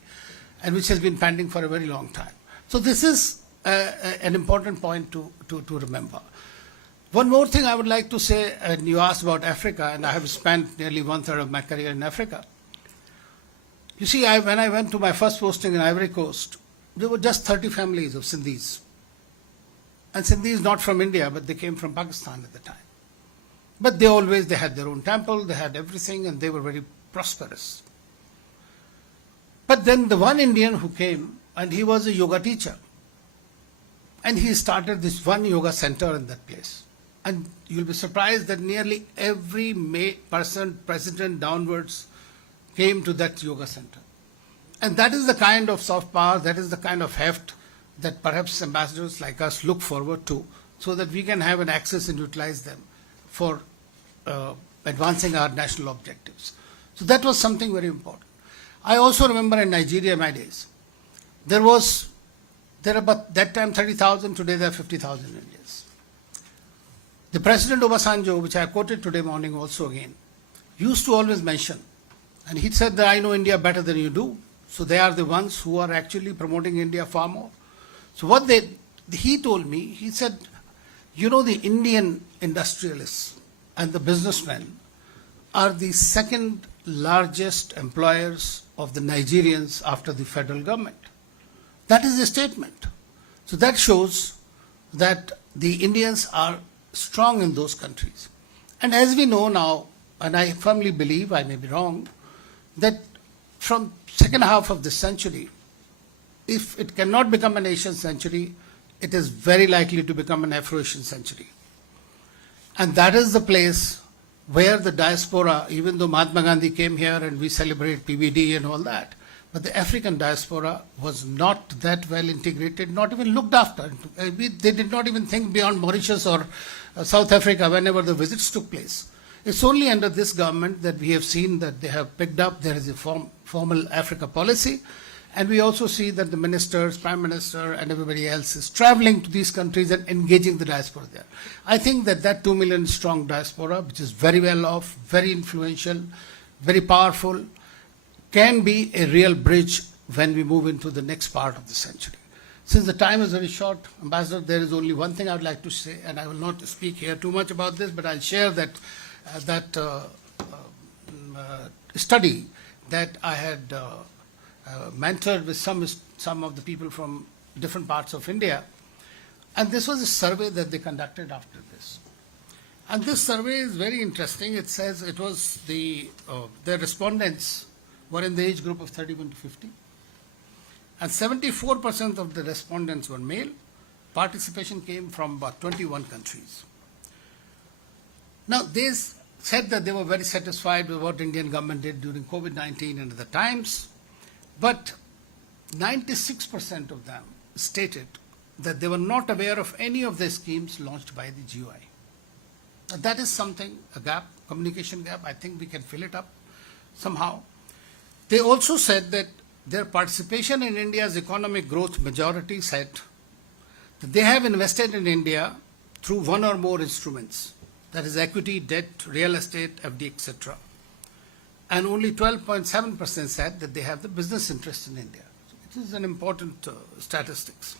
and which has been pending for a very long time. So this is an important point to remember. One more thing I would like to say, and you asked about Africa, and I have spent nearly 1/3 of my career in Africa. You see, when I went to my first posting in Ivory Coast, there were just 30 families of Sindhis. And Sindhis not from India, but they came from Pakistan at the time. But they had their own temple, they had everything, and they were very prosperous. But then the one Indian who came, and he was a yoga teacher, and he started this one yoga center in that place. And you'll be surprised that nearly every person, president downwards, came to that yoga center. And that is the kind of soft power, that is the kind of heft that perhaps ambassadors like us look forward to, so that we can have an access and utilize them for advancing our national objectives. So that was something very important. I also remember in Nigeria, my days, there are about that time 30,000, today there are 50,000 Indians. The President Obasanjo, which I quoted today morning also again, used to always mention, and he said that I know India better than you do, so they are the ones who are actually promoting India far more. So he told me, he said, the Indian industrialists and the businessmen are the second largest employers of the Nigerians after the federal government. That is a statement. So that shows that the Indians are strong in those countries. And as we know now, and I firmly believe, I may be wrong, that from second half of this century, if it cannot become an Asian century, it is very likely to become an Afro-Asian century. And that is the place where the diaspora, even though Mahatma Gandhi came here and we celebrate PVD and all that, but the African diaspora was not that well integrated, not even looked after. They did not even think beyond Mauritius or South Africa whenever the visits took place. It's only under this government that we have seen that they have picked up, there is a formal Africa policy, and we also see that the ministers, Prime Minister and everybody else is traveling to these countries and engaging the diaspora there. I think that 2 million strong diaspora, which is very well off, very influential, very powerful, can be a real bridge when we move into the next part of the century. Since the time is very short, Ambassador, there is only one thing I would like to say, and I will not speak here too much about this, but I'll share that study that I had mentored with some of the people from different parts of India. And this was a survey that they conducted after this. And this survey is very interesting. It says it was the respondents were in the age group of 31 to 50. And 74% of the respondents were male. Participation came from about 21 countries. Now, they said that they were very satisfied with what Indian government did during COVID-19 and other times, but 96% of them stated that they were not aware of any of the schemes launched by the GOI. Now, that is something, a gap, communication gap. I think we can fill it up somehow. They also said that their participation in India's economic growth, majority said that they have invested in India through one or more instruments. that is equity, debt, real estate, FD, etc. And only 12.7% said that they have the business interest in India. So it is an important statistics.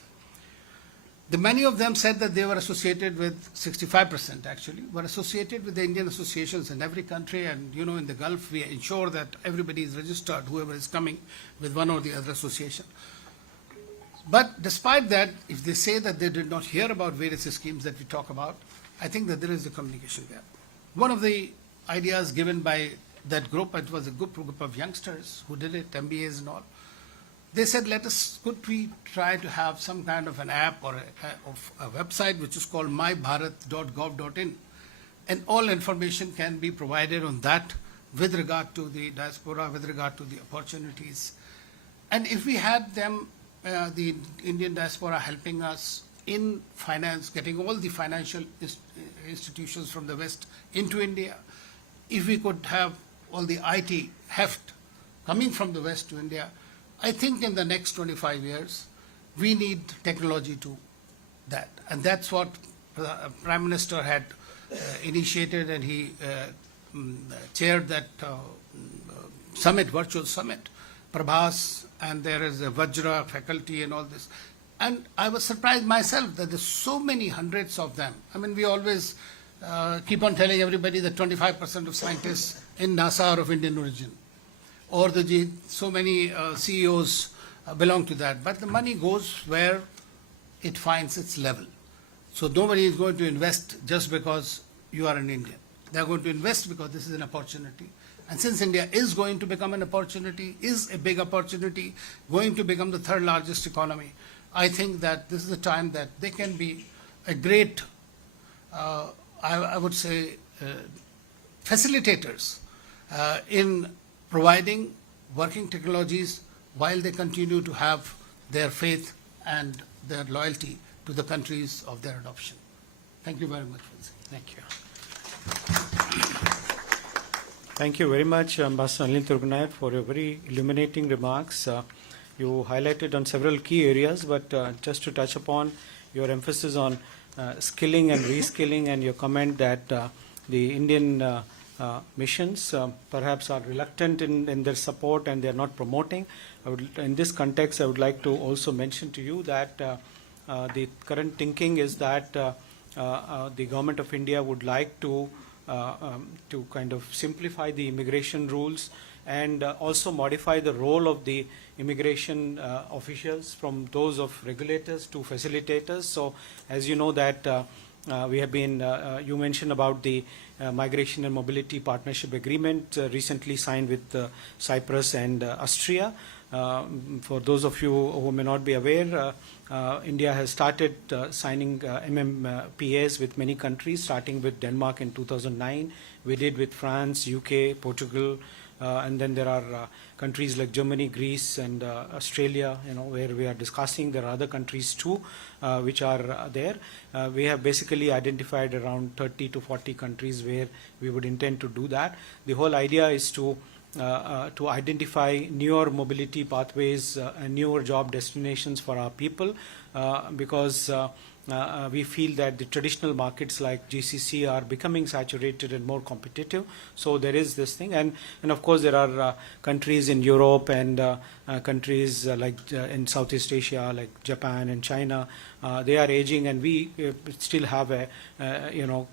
The many of them said that they were associated with, 65% actually, were associated with the Indian associations in every country, and you know, in the Gulf we ensure that everybody is registered, whoever is coming with one or the other association. But despite that, if they say that they did not hear about various schemes that we talk about, I think that there is a communication gap. One of the ideas given by that group, it was a good group of youngsters who did it, MBAs and all. They said, could we try to have some kind of an app or a website which is called mybharat.gov.in, and all information can be provided on that with regard to the diaspora, with regard to the opportunities. And if we had them, the Indian diaspora helping us in finance, getting all the financial institutions from the West into India, if we could have all the IT heft coming from the West to India, I think in the next 25 years, we need technology to that. And that's what Prime Minister had initiated, and he chaired that summit, virtual summit, Prabhas, and there is a Vajra faculty and all this. And I was surprised myself that there's so many hundreds of them. I mean, we always keep on telling everybody that 25% of scientists in NASA are of Indian origin, or so many CEOs belong to that. But the money goes where it finds its level. So nobody is going to invest just because you are an Indian. They are going to invest because this is an opportunity. And since India is going to become an opportunity, is a big opportunity, going to become the third largest economy, I think that this is the time that they can be a great, I would say, facilitators in providing working technologies while they continue to have their faith and their loyalty to the countries of their adoption. Thank you very much. Thank you. Thank you very much, Ambassador Anil Trigunayat, for your very illuminating remarks. You highlighted on several key areas, but just to touch upon your emphasis on skilling and reskilling, and your comment that the Indian missions perhaps are reluctant in their support and they are not promoting. In this context, I would like to also mention to you that the current thinking is that the government of India would like to kind of simplify the immigration rules and also modify the role of the immigration officials from those of regulators to facilitators. So as you know that we have been, you mentioned about the Migration and Mobility Partnership Agreement recently signed with Cyprus and Austria. For those of you who may not be aware, India has started signing MMPAs with many countries, starting with Denmark in 2009. We did with France, UK, Portugal, and then there are countries like Germany, Greece, and Australia, where we are discussing. There are other countries too, which are there. We have basically identified around 30 to 40 countries where we would intend to do that. The whole idea is to identify newer mobility pathways and newer job destinations for our people, because we feel that the traditional markets like GCC are becoming saturated and more competitive. So there is this thing, and of course there are countries in Europe and countries like in Southeast Asia, like Japan and China. They are aging, and we still have a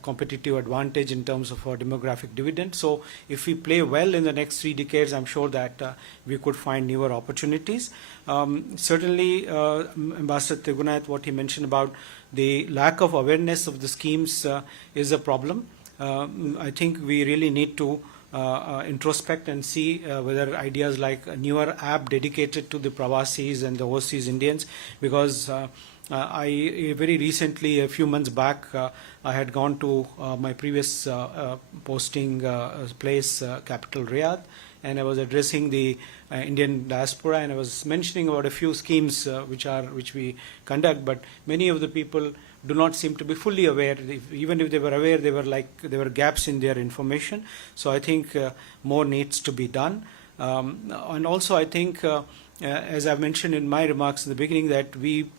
competitive advantage in terms of our demographic dividend. So if we play well in the next 3 decades, I'm sure that we could find newer opportunities. Certainly, Ambassador Trigunayat, what he mentioned about the lack of awareness of the schemes is a problem. I think we really need to introspect and see whether ideas like a newer app dedicated to the Pravasis and the overseas Indians, because I very recently, a few months back, I had gone to my previous posting place, capital Riyadh, and I was addressing the Indian diaspora, and I was mentioning about a few schemes which we conduct, but many of the people do not seem to be fully aware. Even if they were aware, there were gaps in their information. So I think more needs to be done. And also, I think, as I mentioned in my remarks in the beginning, that we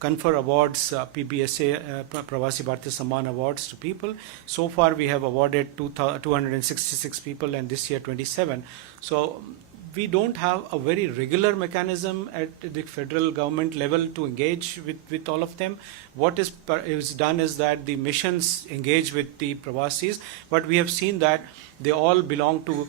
confer awards, PBSA, Pravasi Bharatiya Samman awards to people. So far, we have awarded 266 people, and this year 27. So we don't have a very regular mechanism at the federal government level to engage with all of them. What is done is that the missions engage with the Pravasis, but we have seen that they all belong to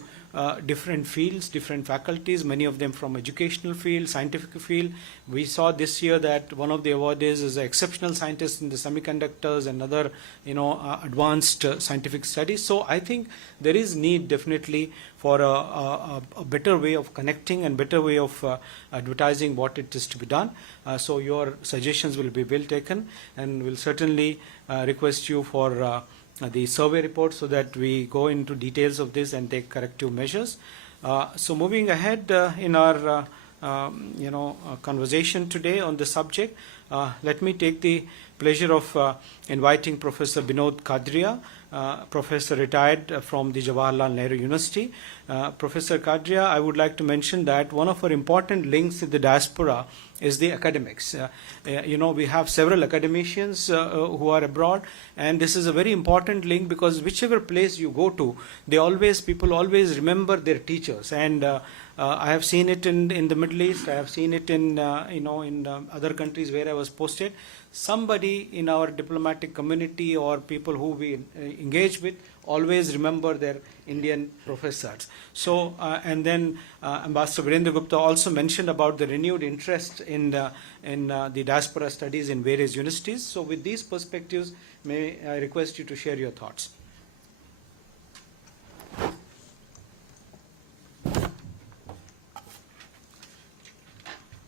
different fields, different faculties, many of them from educational field, scientific field. We saw this year that one of the awardees is an exceptional scientist in the semiconductors and other, advanced scientific studies. So I think there is need definitely for a better way of connecting and better way of advertising what it is to be done. So your suggestions will be well taken, and we'll certainly request you for the survey report so that we go into details of this and take corrective measures. So moving ahead in our conversation today on the subject, let me take the pleasure of inviting Professor Binod Khadria, professor retired from the Jawahar Nehru University. Professor Khadria, I would like to mention that one of our important links in the diaspora is the academics. We have several academicians who are abroad, and this is a very important link because whichever place you go to, people always remember their teachers. And I have seen it in the Middle East. I have seen it in other countries where I was posted. Somebody in our diplomatic community or people who we engage with always remember their Indian professors. So, and then Ambassador Virendra Gupta also mentioned about the renewed interest in the diaspora studies in various universities. So, with these perspectives, may I request you to share your thoughts.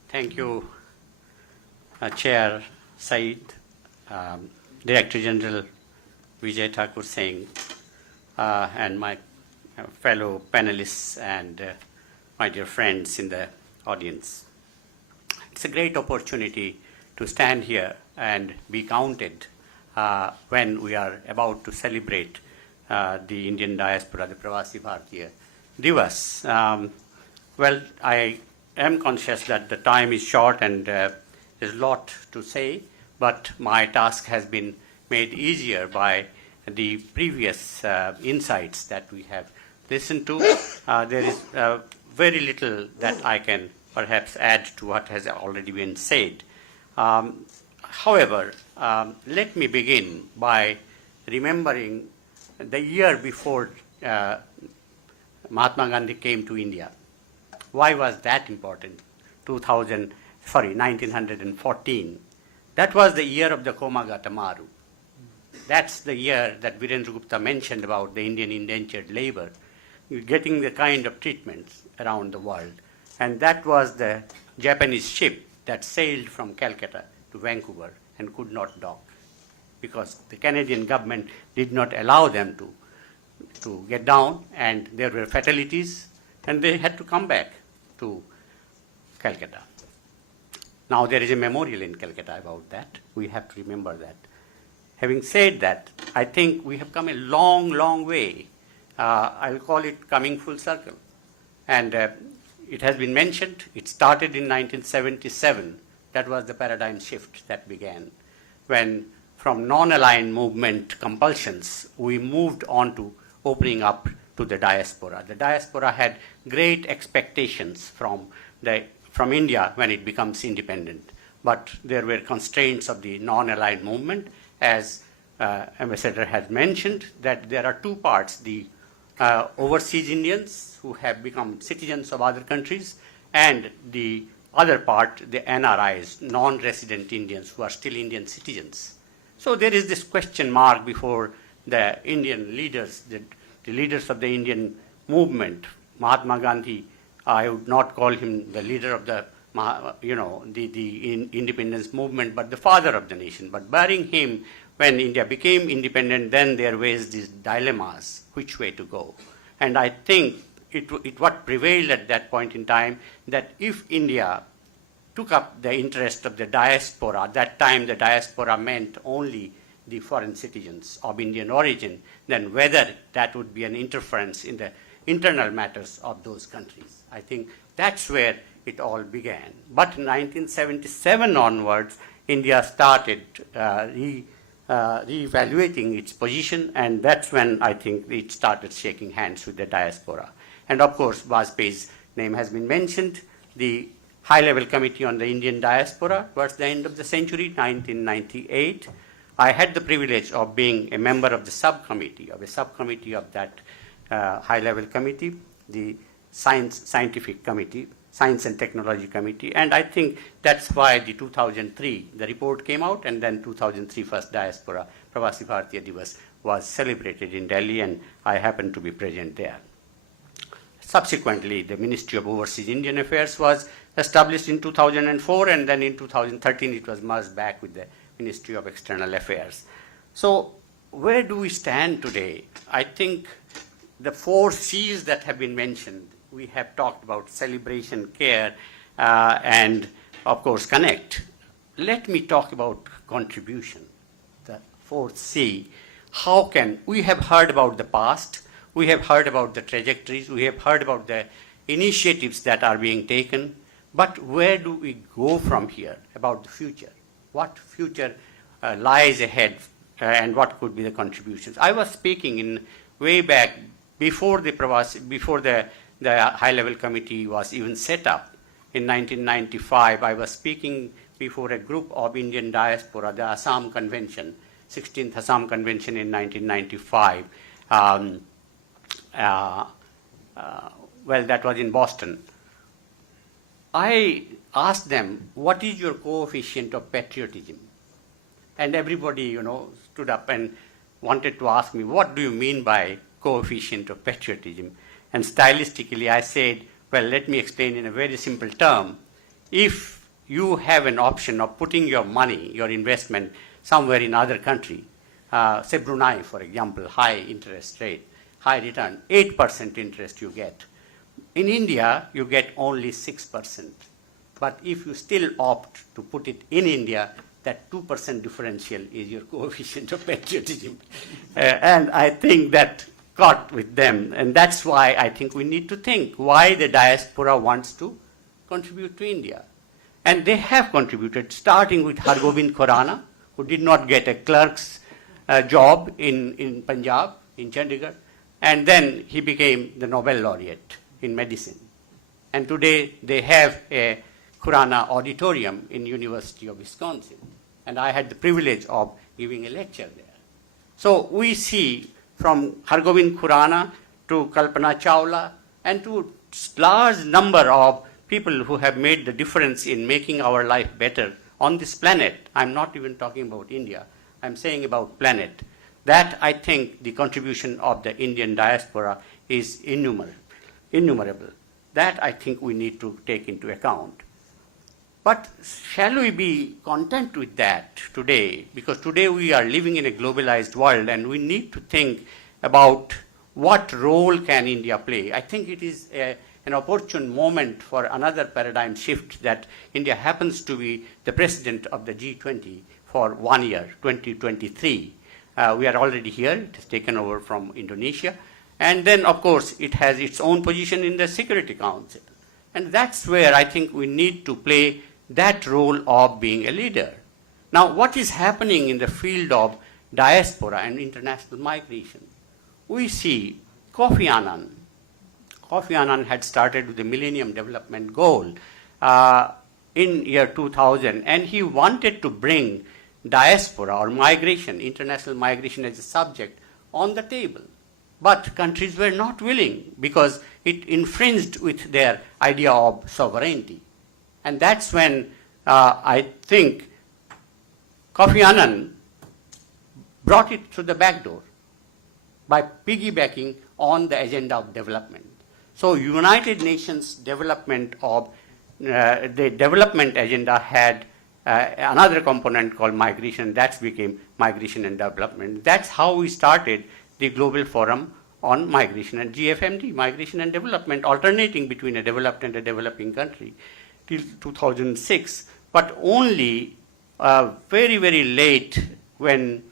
Thank you, Chair Saeed, Director General Vijay Thakur Singh, and my fellow panelists and my dear friends in the audience. It's a great opportunity to stand here and be counted when we are about to celebrate the Indian diaspora, the Pravasi Bharatiya Divas. Well, I am conscious that the time is short and there's a lot to say, but my task has been made easier by the previous insights that we have listened to. There is very little that I can perhaps add to what has already been said. However, let me begin by remembering the year before Mahatma Gandhi came to India. Why was that important? 1914. That was the year of the Komagata Maru. That's the year that Virendra Gupta mentioned about the Indian indentured labor getting the kind of treatments around the world. And that was the Japanese ship that sailed from Calcutta to Vancouver and could not dock because the Canadian government did not allow them to get down, and there were fatalities, and they had to come back to Calcutta. Now there is a memorial in Calcutta about that. We have to remember that. Having said that, I think we have come a long, long way. I'll call it coming full circle. And it has been mentioned, it started in 1977. That was the paradigm shift that began when from non-aligned movement compulsions, we moved on to opening up to the diaspora. The diaspora had great expectations from India when it becomes independent, but there were constraints of the non-aligned movement. As Ambassador has mentioned, that there are two parts, the overseas Indians who have become citizens of other countries, and the other part, the NRIs, non-resident Indians who are still Indian citizens. So there is this question mark before the Indian leaders, the leaders of the Indian movement. Mahatma Gandhi, I would not call him the leader of the independence movement, but the father of the nation. But barring him, when India became independent, then there was these dilemmas, which way to go. And I think what prevailed at that point in time, that if India took up the interest of the diaspora, at that time the diaspora meant only the foreign citizens of Indian origin, then whether that would be an interference in the internal matters of those countries. I think that's where it all began. But in 1977 onwards, India started reevaluating its position, and that's when I think it started shaking hands with the diaspora. And of course, Vajpayee's name has been mentioned. The high-level committee on the Indian diaspora towards the end of the century, 1998. I had the privilege of being a member of the subcommittee, of that high-level committee, the Scientific Committee, Science and Technology Committee, and I think that's why the 2003, the report came out, and then 2003 first Diaspora, Pravasi Bharatiya Divas, was celebrated in Delhi, and I happened to be present there. Subsequently, the Ministry of Overseas Indian Affairs was established in 2004, and then in 2013 it was merged back with the Ministry of External Affairs. So where do we stand today? I think the 4 C's that have been mentioned, we have talked about celebration, care, and of course connect. Let me talk about contribution, the 4th C. How can, we have heard about the past, we have heard about the trajectories, we have heard about the initiatives that are being taken, but where do we go from here about the future? What future lies ahead and what could be the contributions? I was speaking in way back before the high-level committee was even set up. In 1995, I was speaking before a group of Indian diaspora, the Assam Convention, 16th Assam Convention in 1995. Well, that was in Boston. I asked them, what is your coefficient of patriotism? And everybody, stood up and wanted to ask me, what do you mean by coefficient of patriotism? And stylistically, I said, well, let me explain in a very simple term. If you have an option of putting your money, your investment, somewhere in other country, say Brunei, for example, high interest rate, high return, 8% interest you get. In India, you get only 6%. But if you still opt to put it in India, that 2% differential is your coefficient of patriotism. And I think that caught with them. And that's why I think we need to think why the diaspora wants to contribute to India. And they have contributed, starting with Hargobind Khurana, who did not get a clerk's job in Punjab, in Chandigarh. And then he became the Nobel laureate in medicine. And today they have a Khurana auditorium in University of Wisconsin. And I had the privilege of giving a lecture there. So we see from Hargobind Khurana to Kalpana Chawla and to large number of people who have made the difference in making our life better on this planet. I'm not even talking about India. I'm saying about planet. That I think the contribution of the Indian diaspora is innumerable. That I think we need to take into account. But shall we be content with that today? Because today we are living in a globalized world and we need to think about what role can India play. I think it is an opportune moment for another paradigm shift that India happens to be the president of the G20 for 1 year, 2023. We are already here. It has taken over from Indonesia. And then, of course, it has its own position in the Security Council. And that's where I think we need to play that role of being a leader. Now, what is happening in the field of diaspora and international migration? We see Kofi Annan. Kofi Annan had started with the Millennium Development Goal in year 2000, and he wanted to bring diaspora or migration, international migration as a subject on the table. But countries were not willing because it infringed with their idea of sovereignty. And that's when I think Kofi Annan brought it through the back door by piggybacking on the agenda of development. So United Nations development of the development agenda had another component called migration. That became migration and development. That's how we started the Global Forum on Migration and GFMD, migration and development, alternating between a developed and a developing country till 2006. But only very, very late when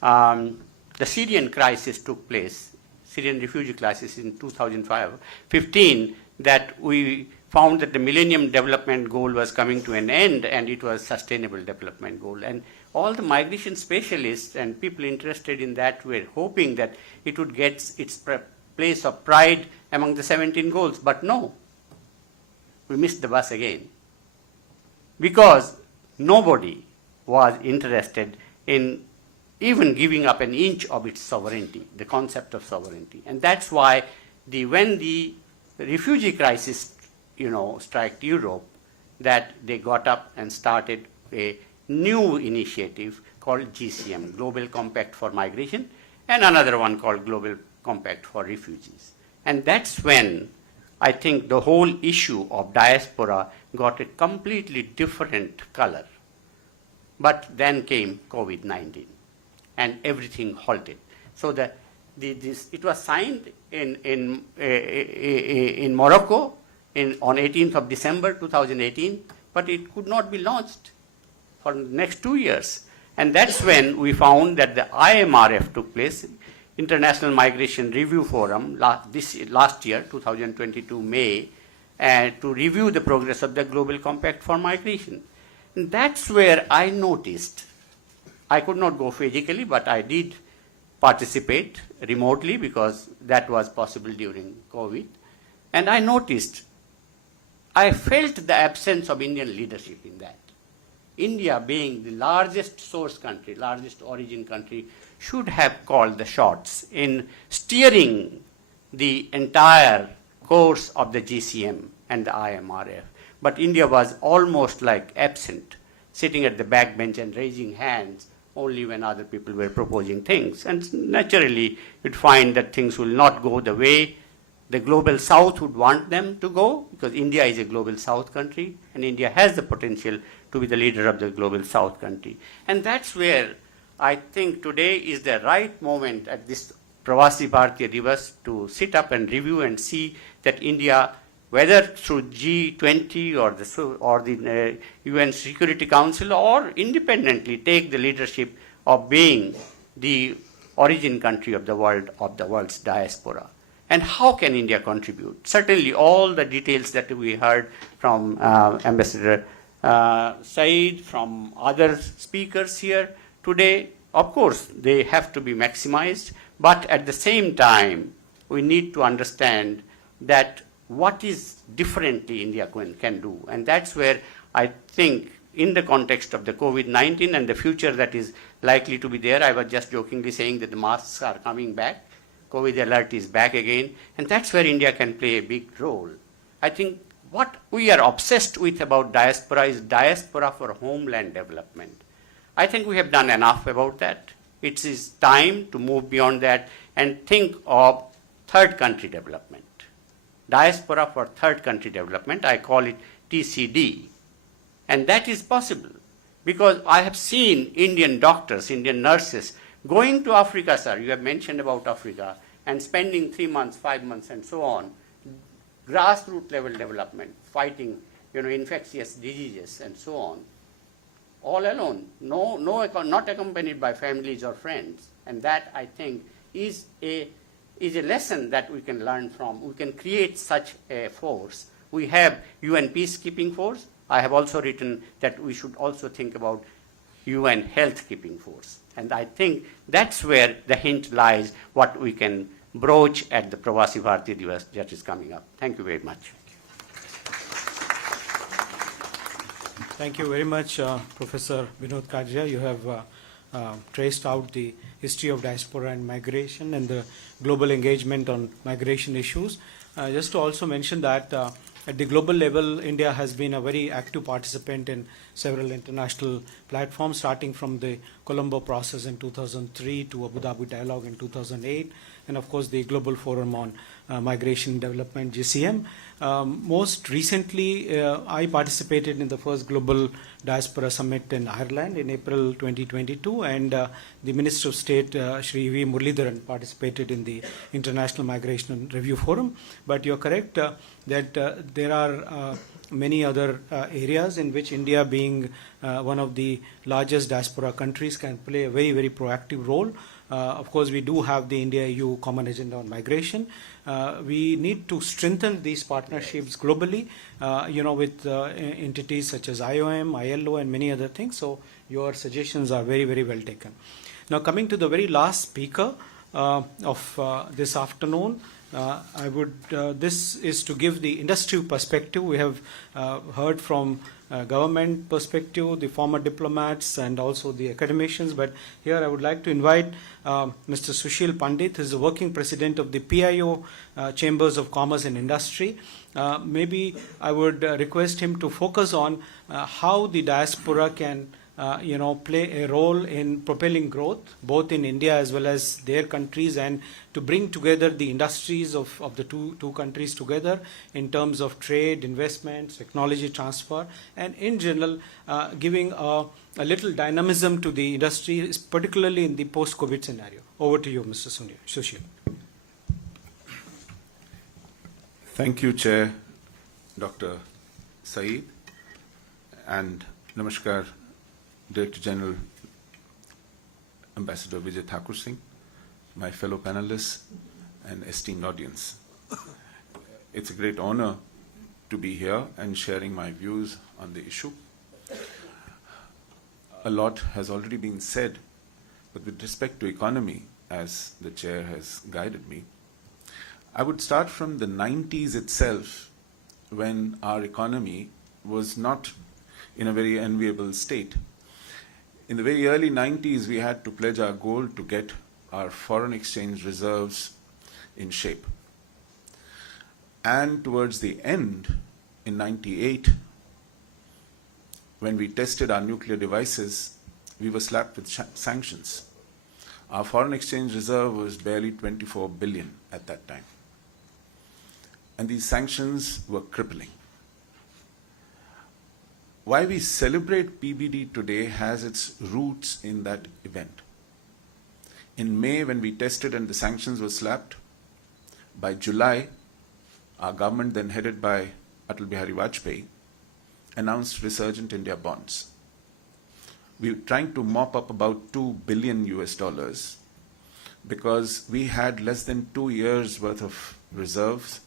the Syrian crisis took place, Syrian refugee crisis in 2015, that we found that the Millennium Development Goal was coming to an end and it was Sustainable Development Goal. And all the migration specialists and people interested in that were hoping that it would get its place of pride among the 17 goals. But no, we missed the bus again. Because nobody was interested in even giving up an inch of its sovereignty, the concept of sovereignty. And that's why when the refugee crisis, struck Europe, that they got up and started a new initiative called GCM, Global Compact for Migration, and another one called Global Compact for Refugees. And that's when I think the whole issue of diaspora got a completely different color. But then came COVID-19 and everything halted. So it was signed in Morocco on 18th of December 2018, but it could not be launched for the next 2 years. And that's when we found that the IMRF took place, International Migration Review Forum, last year, 2022 May, to review the progress of the Global Compact for Migration. And that's where I noticed, I could not go physically, but I did participate remotely because that was possible during COVID. And I noticed, I felt the absence of Indian leadership in that. India, being the largest source country, largest origin country, should have called the shots in steering the entire course of the GCM and the IMRF. But India was almost like absent, sitting at the backbench and raising hands only when other people were proposing things. And naturally, you'd find that things will not go the way the global south would want them to go, because India is a global south country, and India has the potential to be the leader of the global south country. And that's where I think today is the right moment at this Pravasi Bharatiya Divas to sit up and review and see that India, whether through G20 or the UN Security Council or independently, take the leadership of being the origin country of the world's diaspora. And how can India contribute? Certainly all the details that we heard from Ambassador Sayeed, from other speakers here today, of course, they have to be maximized, but at the same time, we need to understand that what is differently India can do. And that's where I think in the context of the COVID-19 and the future that is likely to be there, I was just jokingly saying that the masks are coming back, COVID alert is back again, and that's where India can play a big role. I think what we are obsessed with about diaspora is diaspora for homeland development. I think we have done enough about that. It is time to move beyond that and think of third country development. Diaspora for third country development, I call it TCD. And that is possible because I have seen Indian doctors, Indian nurses going to Africa, sir, you have mentioned about Africa, and spending 3 months, 5 months and so on, grassroots level development, fighting infectious diseases and so on, all alone, not accompanied by families or friends. And that, I think, is a lesson that we can learn from. We can create such a force. We have UN peacekeeping force. I have also written that we should also think about UN health keeping force. And I think that's where the hint lies, what we can broach at the Pravasi Bharatiya Divas that is coming up. Thank you very much. Thank you very much, Professor Vinod Khadria. You have traced out the history of diaspora and migration and the global engagement on migration issues. Just to also mention that at the global level, India has been a very active participant in several international platforms, starting from the Colombo process in 2003 to Abu Dhabi Dialogue in 2008, and of course the Global Forum on Migration Development, GCM. Most recently, I participated in the first Global Diaspora Summit in Ireland in April 2022, and the Minister of State, Shri V. Muralidharan, participated in the International Migration Review Forum. But you're correct that there are many other areas in which India, being one of the largest diaspora countries, can play a very, very proactive role. Of course, we do have the India-EU Common Agenda on Migration. We need to strengthen these partnerships globally, with entities such as IOM, ILO, and many other things. So your suggestions are very, very well taken. Now, coming to the very last speaker of this afternoon, this is to give the industry perspective. We have heard from government perspective, the former diplomats, and also the academicians. But here I would like to invite Mr. Sushil Pandit, who is the working president of the PIO Chambers of Commerce and Industry. Maybe I would request him to focus on how the diaspora can play a role in propelling growth, both in India as well as their countries, and to bring together the industries of the two countries together in terms of trade, investments, technology transfer, and in general giving a little dynamism to the industry, particularly in the post-COVID scenario. Over to you, Mr. Sushil. Thank you, Chair Dr. Sayeed, and Namaskar, Director General Ambassador Vijay Thakur Singh, my fellow panelists, and esteemed audience. It's a great honor to be here and sharing my views on the issue. A lot has already been said, but with respect to economy, as the Chair has guided me, I would start from the 90s itself, when our economy was not in a very enviable state. In the very early 90s, we had to pledge our gold to get our foreign exchange reserves in shape. And towards the end, in 98, when we tested our nuclear devices, we were slapped with sanctions. Our foreign exchange reserve was barely 24 billion at that time. And these sanctions were crippling. Why we celebrate PBD today has its roots in that event. In May, when we tested and the sanctions were slapped, by July, our government, then headed by Atal Bihari Vajpayee, announced Resurgent India bonds. We were trying to mop up about $2 billion because we had less than 2 years worth of reserves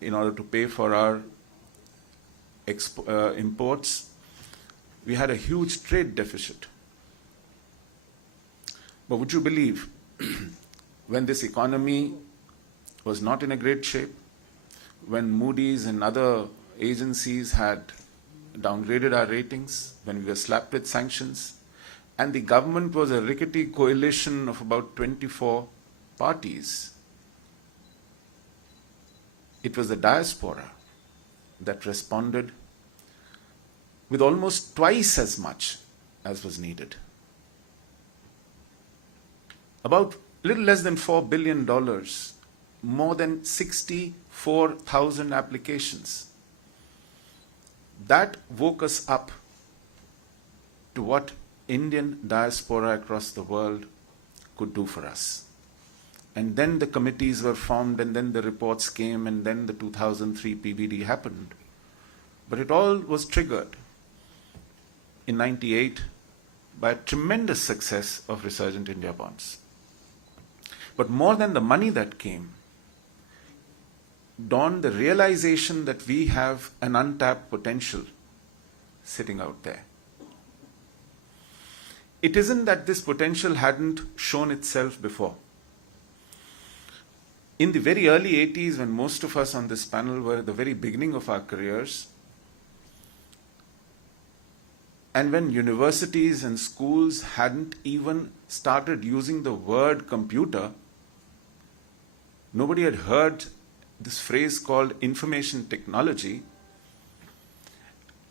in order to pay for our imports. We had a huge trade deficit. But would you believe, when this economy was not in a great shape, when Moody's and other agencies had downgraded our ratings, when we were slapped with sanctions, and the government was a rickety coalition of about 24 parties, it was the diaspora that responded with almost twice as much as was needed. About a little less than $4 billion, more than 64,000 applications. That woke us up to what Indian diaspora across the world could do for us. And then the committees were formed, and then the reports came, and then the 2003 PBD happened. But it all was triggered in 98 by a tremendous success of Resurgent India bonds. But more than the money that came, dawned the realization that we have an untapped potential sitting out there. It isn't that this potential hadn't shown itself before. In the very early 80s, when most of us on this panel were at the very beginning of our careers, and when universities and schools hadn't even started using the word computer, nobody had heard this phrase called information technology.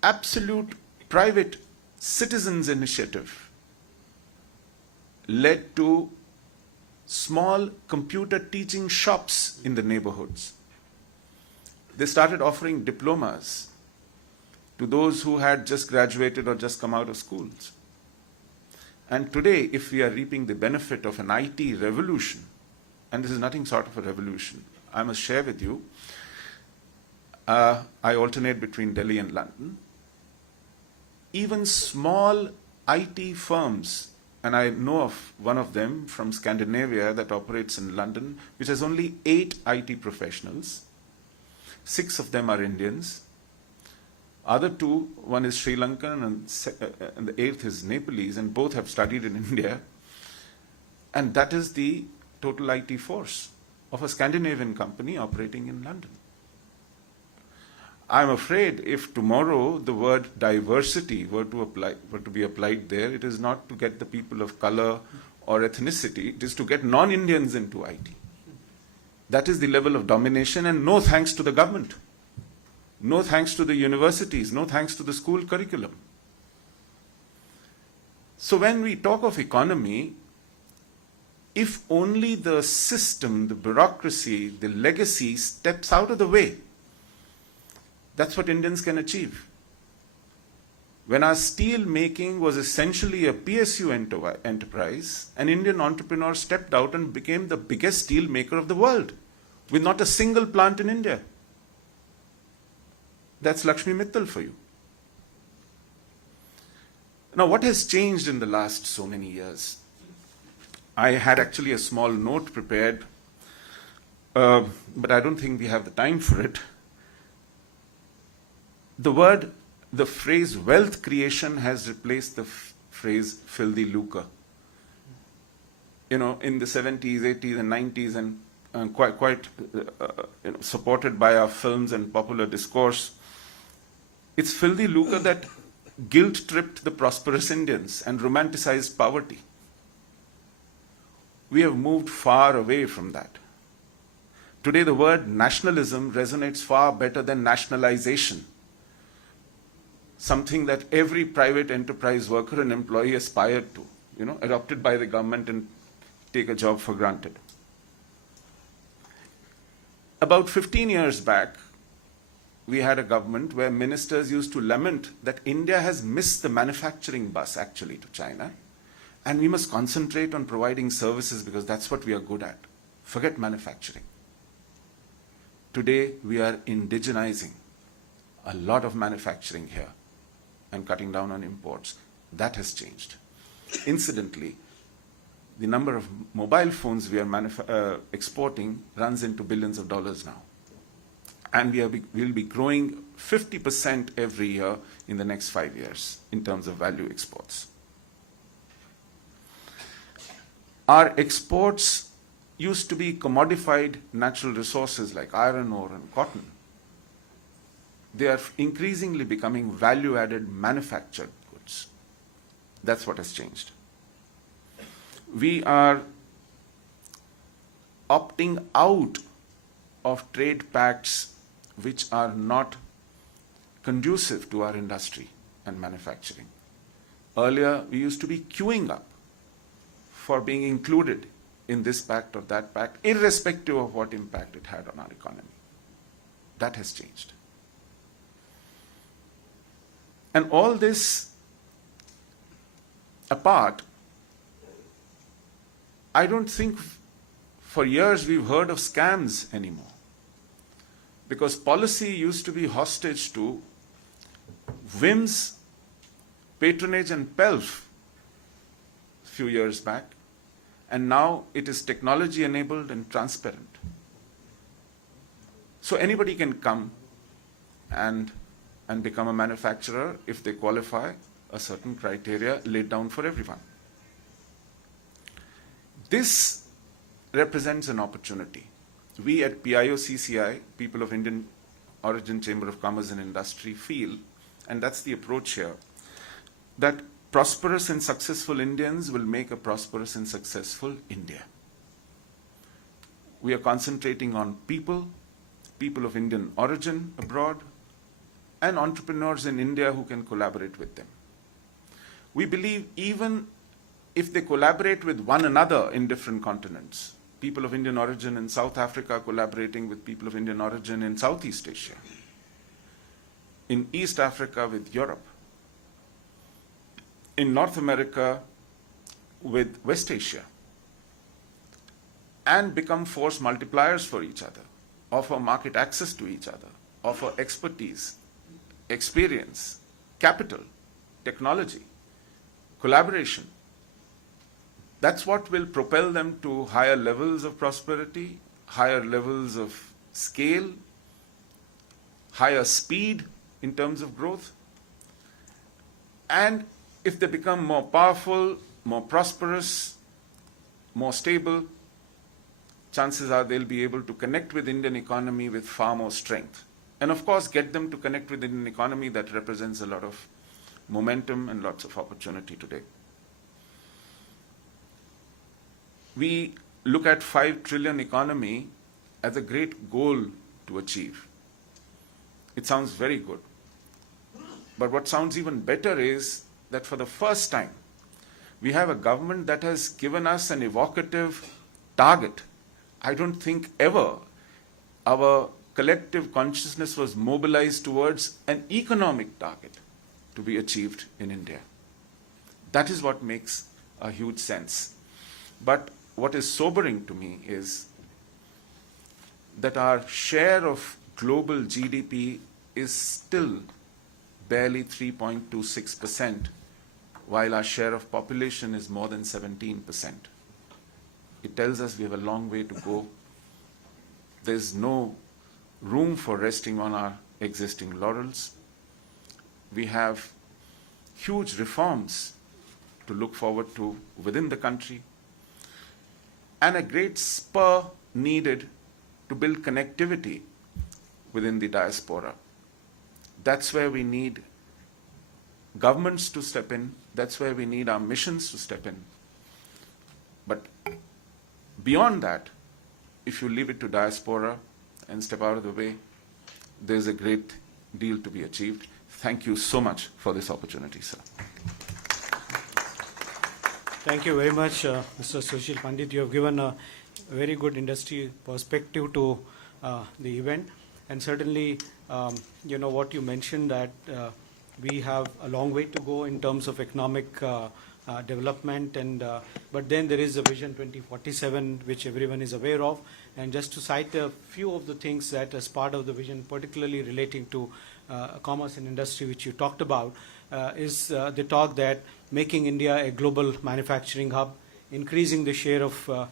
Absolute private citizens' initiative led to small computer teaching shops in the neighborhoods. They started offering diplomas to those who had just graduated or just come out of schools. And today, if we are reaping the benefit of an IT revolution, and this is nothing short of a revolution, I must share with you, I alternate between Delhi and London. Even small IT firms and I know of one of them from Scandinavia that operates in London, which has only 8 IT professionals. 6 of them are Indians. Other 2, one is Sri Lankan and the 8th is Nepalese, and both have studied in India. And that is the total IT force of a Scandinavian company operating in London. I'm afraid if tomorrow the word diversity were to be applied there, it is not to get the people of color or ethnicity, it is to get non-Indians into IT. That is the level of domination, and no thanks to the government. No thanks to the universities, no thanks to the school curriculum. So when we talk of economy, if only the system, the bureaucracy, the legacy steps out of the way, that's what Indians can achieve. When our steel making was essentially a PSU enterprise, an Indian entrepreneur stepped out and became the biggest steel maker of the world, with not a single plant in India. That's Lakshmi Mittal for you. Now, what has changed in the last so many years? I had actually a small note prepared, but I don't think we have the time for it. The phrase wealth creation has replaced the phrase filthy lucre. In the 70s, 80s, and 90s, and quite supported by our films and popular discourse, it's filthy lucre that guilt-tripped the prosperous Indians and romanticized poverty. We have moved far away from that. Today, the word nationalism resonates far better than nationalization, something that every private enterprise worker and employee aspired to, adopted by the government and take a job for granted. About 15 years back, we had a government where ministers used to lament that India has missed the manufacturing bus actually to China, and we must concentrate on providing services because that's what we are good at. Forget manufacturing. Today, we are indigenizing a lot of manufacturing here and cutting down on imports. That has changed. Incidentally, the number of mobile phones we are exporting runs into billions of dollars now. And we'll be growing 50% every year in the next 5 years in terms of value exports. Our exports used to be commodified natural resources like iron ore and cotton. They are increasingly becoming value-added manufactured goods. That's what has changed. We are opting out of trade pacts which are not conducive to our industry and manufacturing. Earlier, we used to be queuing up for being included in this pact or that pact, irrespective of what impact it had on our economy. That has changed. And all this apart, I don't think for years we've heard of scams anymore. Because policy used to be hostage to whims, patronage, and pelf a few years back. And now it is technology enabled and transparent. So anybody can come and become a manufacturer if they qualify a certain criteria laid down for everyone. This represents an opportunity. We at PIOCCI, People of Indian Origin Chamber of Commerce and Industry, feel, and that's the approach here, that prosperous and successful Indians will make a prosperous and successful India. We are concentrating on people of Indian origin abroad, and entrepreneurs in India who can collaborate with them. We believe even if they collaborate with one another in different continents, people of Indian origin in South Africa collaborating with people of Indian origin in Southeast Asia, in East Africa with Europe, in North America with West Asia, and become force multipliers for each other, offer market access to each other, offer expertise, experience, capital, technology, collaboration, That's what will propel them to higher levels of prosperity, higher levels of scale, higher speed in terms of growth. And if they become more powerful, more prosperous, more stable, chances are they'll be able to connect with Indian economy with far more strength. And of course, get them to connect with Indian economy that represents a lot of momentum and lots of opportunity today. We look at 5 trillion economy as a great goal to achieve. It sounds very good. But what sounds even better is that for the first time, we have a government that has given us an evocative target. I don't think ever our collective consciousness was mobilized towards an economic target to be achieved in India. That is what makes a huge sense. But what is sobering to me is that our share of global GDP is still barely 3.26%, while our share of population is more than 17%. It tells us we have a long way to go. There's no room for resting on our existing laurels. We have huge reforms to look forward to within the country, and a great spur needed to build connectivity within the diaspora. That's where we need governments to step in. That's where we need our missions to step in. But beyond that, if you leave it to diaspora and step out of the way, there's a great deal to be achieved. Thank you so much for this opportunity, sir. Thank you very much, Mr. Sushil Pandit. You have given a very good industry perspective to the event. And certainly, what you mentioned that we have a long way to go in terms of economic development, and but then there is a Vision 2047, which everyone is aware of. And just to cite a few of the things that as part of the vision, particularly relating to commerce and industry, which you talked about, is the talk that making India a global manufacturing hub, increasing the share of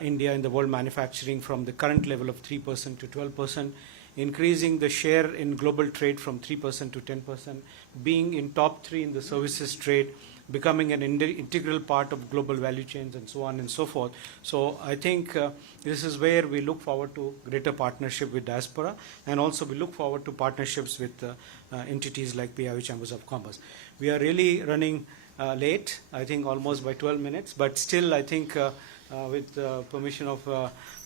India in the world manufacturing from the current level of 3% to 12%, increasing the share in global trade from 3% to 10%, being in top 3 in the services trade, becoming an integral part of global value chains, and so on and so forth. So I think this is where we look forward to greater partnership with diaspora, and also we look forward to partnerships with entities like PIO Chambers of Commerce. We are really running late, I think almost by 12 minutes, but still I think with permission of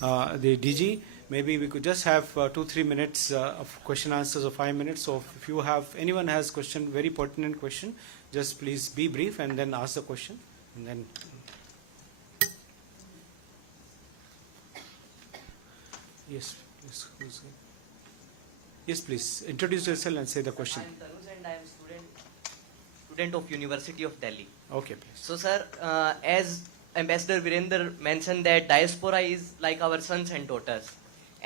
the DG, maybe we could just have 2-3 minutes of question answers, or 5 minutes. So if you have, anyone has question, very pertinent question, just please be brief and then ask the question. And then yes, please. Yes, please introduce yourself and say the question. I am Tanuj and I am student of University of Delhi. Okay, please. So sir, as Ambassador Virendra mentioned that diaspora is like our sons and daughters.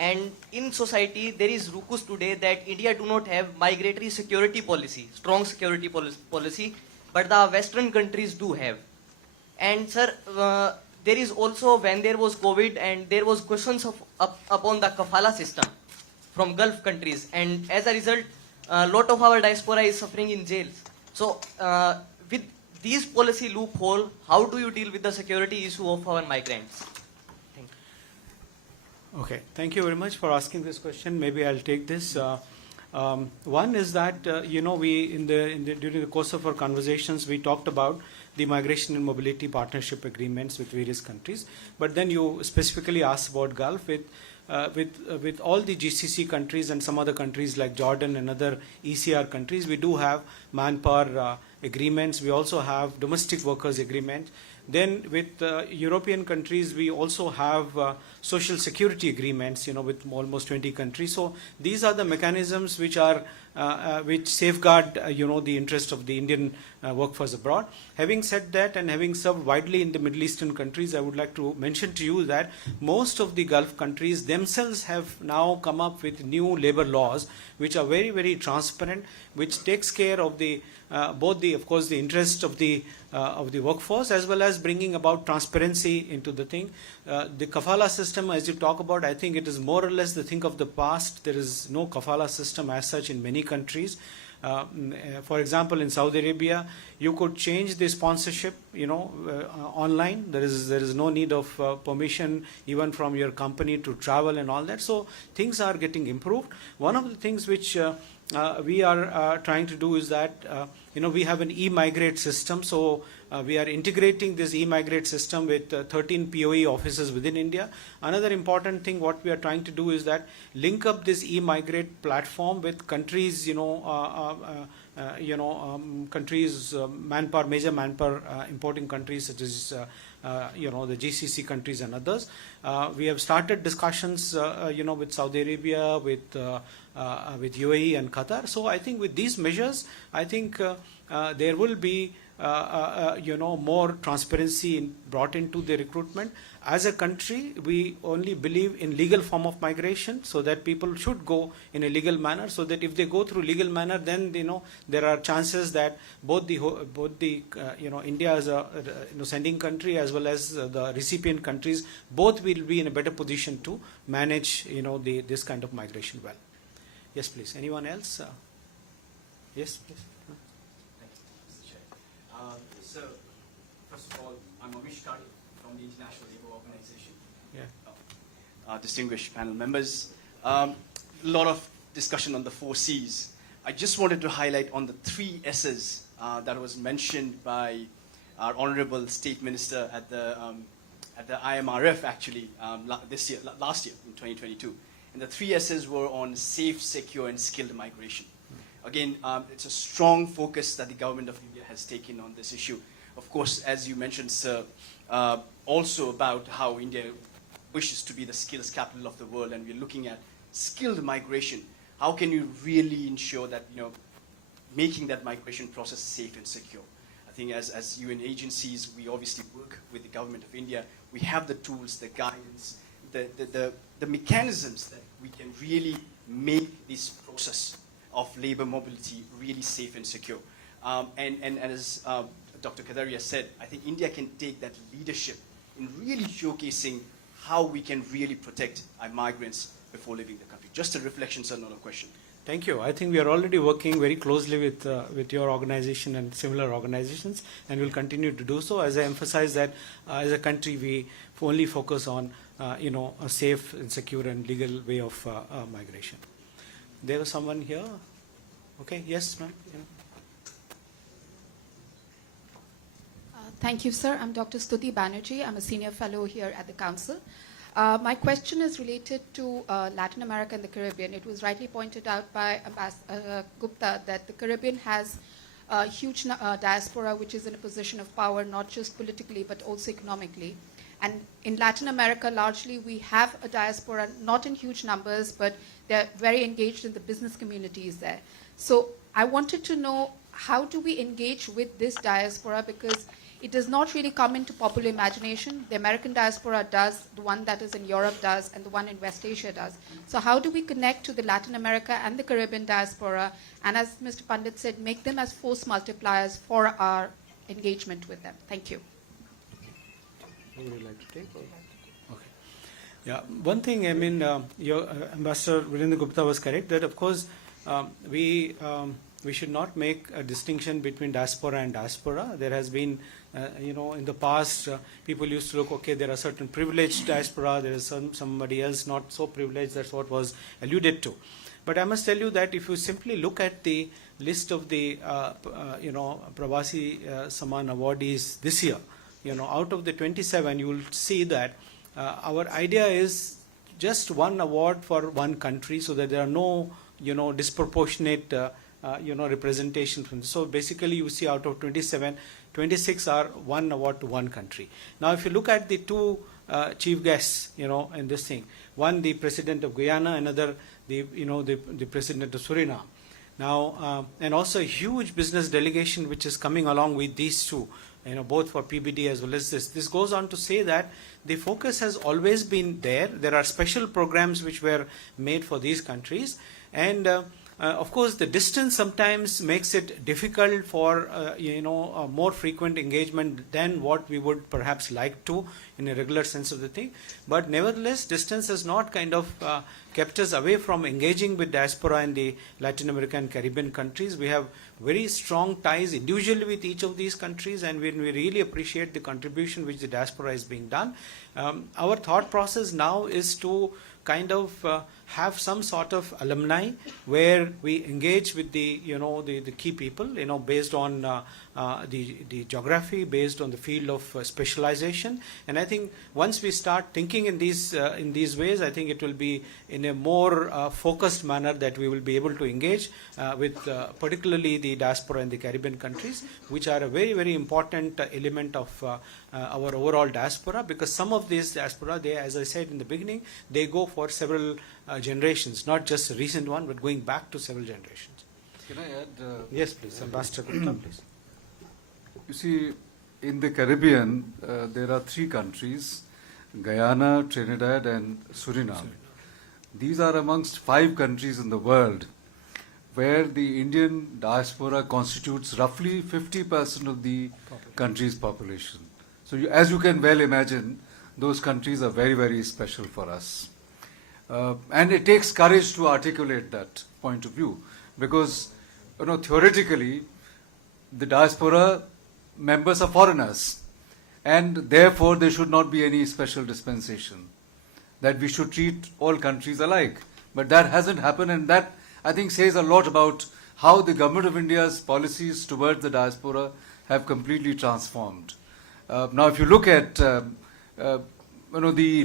And in society, there is ruckus today that India do not have migratory security policy, strong security policy, but the Western countries do have. And sir, there is also, when there was COVID and there was questions upon the kafala system from Gulf countries. And as a result, a lot of our diaspora is suffering in jails. So with these policy loophole, how do you deal with the security issue of our migrants? Okay, thank you very much for asking this question. Maybe I'll take this. One is that we during the course of our conversations we talked about the migration and mobility partnership agreements with various countries. But then you specifically asked about Gulf with all the GCC countries and some other countries like Jordan and other ECR countries. We do have manpower agreements. We also have domestic workers agreements. Then with European countries, we also have social security agreements, with almost 20 countries. So these are the mechanisms which are which safeguard, the interest of the Indian workforce abroad. Having said that, and having served widely in the Middle Eastern countries, I would like to mention to you that most of the Gulf countries themselves have now come up with new labor laws, which are very, very transparent, which takes care of the both the, of course, the interest of the workforce, as well as bringing about transparency into the thing. The kafala system, as you talk about, I think it is more or less the thing of the past. There is no kafala system as such in many countries. For example, in Saudi Arabia, you could change the sponsorship, online. There is no need of permission even from your company to travel and all that. So things are getting improved. One of the things which we are trying to do is that we have an e-migrate system. So we are integrating this e-migrate system with 13 POE offices within India. Another important thing what we are trying to do is that link up this e-migrate platform with countries, countries, manpower, major manpower importing countries such as the GCC countries and others. We have started discussions, with Saudi Arabia, with UAE and Qatar. So I think with these measures, I think there will be more transparency brought into the recruitment. As a country, we only believe in legal form of migration, so that people should go in a legal manner, so that if they go through legal manner, then there are chances that both the India as a sending country as well as the recipient countries, both will be in a better position to manage this kind of migration well. Yes, please. Anyone else? Yes, please. So, first of all, I'm Amish Kaal from the International Labour Organization. Yeah. Distinguished panel members, a lot of discussion on the 4 C's. I just wanted to highlight on the 3 S's that was mentioned by our Honourable State Minister at the IMRF actually last year in 2022. And the 3 S's were on safe, secure and skilled migration. Again, it's a strong focus that the government of India has taken on this issue. Of course, as you mentioned, sir, also about how India wishes to be the skills capital of the world, and we're looking at skilled migration. How can you really ensure that, making that migration process safe and secure? I think as UN agencies, we obviously work with the government of India. We have the tools, the guidance, the mechanisms that we can really make this process of labor mobility really safe and secure. And as Dr. Khadria said, I think India can take that leadership in really showcasing how we can really protect our migrants before leaving the country. Just a reflection, sir, not a question. Thank you. I think we are already working very closely with your organization and similar organizations, and will continue to do so. As I emphasize that as a country, we only focus on a safe and secure and legal way of migration. There was someone here. Okay. Yes, ma'am. Yeah. Thank you, sir. I'm Dr. Stuti Banerjee. I'm a senior fellow here at the Council. My question is related to Latin America and the Caribbean. It was rightly pointed out by Ambassador Gupta that the Caribbean has a huge diaspora which is in a position of power, not just politically, but also economically. And in Latin America, largely, we have a diaspora, not in huge numbers, but they're very engaged in the business communities there. So I wanted to know, how do we engage with this diaspora? Because it does not really come into popular imagination. The American diaspora does, the one that is in Europe does, and the one in West Asia does. So how do we connect to the Latin America and the Caribbean diaspora, and as Mr. Pandit said, make them as force multipliers for our engagement with them? Thank you. Would you like to take? Okay. Yeah. One thing, I mean, your Ambassador Virendra Gupta was correct that, of course, we should not make a distinction between diaspora and diaspora. There has been, in the past, people used to look, okay, there are certain privileged diaspora, there is somebody else not so privileged. That's what was alluded to. But I must tell you that if you simply look at the list of the, Pravasi Saman awardees this year, out of the 27, you will see that our idea is just one award for one country, so that there are no, disproportionate, representation from this. So basically, you see out of 27, 26 are one award to one country. Now, if you look at the 2 chief guests, in this thing, one the president of Guyana, another the president of Suriname. Now, and also a huge business delegation which is coming along with these two, both for PBD as well as this. This goes on to say that the focus has always been there. There are special programs which were made for these countries, and of course, the distance sometimes makes it difficult for a more frequent engagement than what we would perhaps like to in a regular sense of the thing. But nevertheless, distance has not kind of kept us away from engaging with diaspora in the Latin American and Caribbean countries. We have very strong ties individually with each of these countries, and we really appreciate the contribution which the diaspora is being done. Our thought process now is to kind of have some sort of alumni where we engage with the the key people based on the geography, based on the field of specialization. And I think once we start thinking in these ways, I think it will be in a more focused manner that we will be able to engage with particularly the diaspora in the Caribbean countries, which are a very, very important element of our overall diaspora, because some of these diaspora, they, as I said in the beginning, they go for several generations, not just a recent one, but going back to several generations. Can I add? Yes, please. Ambassador Gupta, please. You see, in the Caribbean, there are 3 countries, Guyana, Trinidad and Suriname. These are amongst 5 countries in the world where the Indian diaspora constitutes roughly 50% of the country's population. So as you can well imagine, those countries are very, very special for us. And it takes courage to articulate that point of view, because theoretically, the diaspora members are foreigners, and therefore there should not be any special dispensation, that we should treat all countries alike. But that hasn't happened, and that, I think, says a lot about how the Government of India's policies towards the diaspora have completely transformed. Now, if you look at the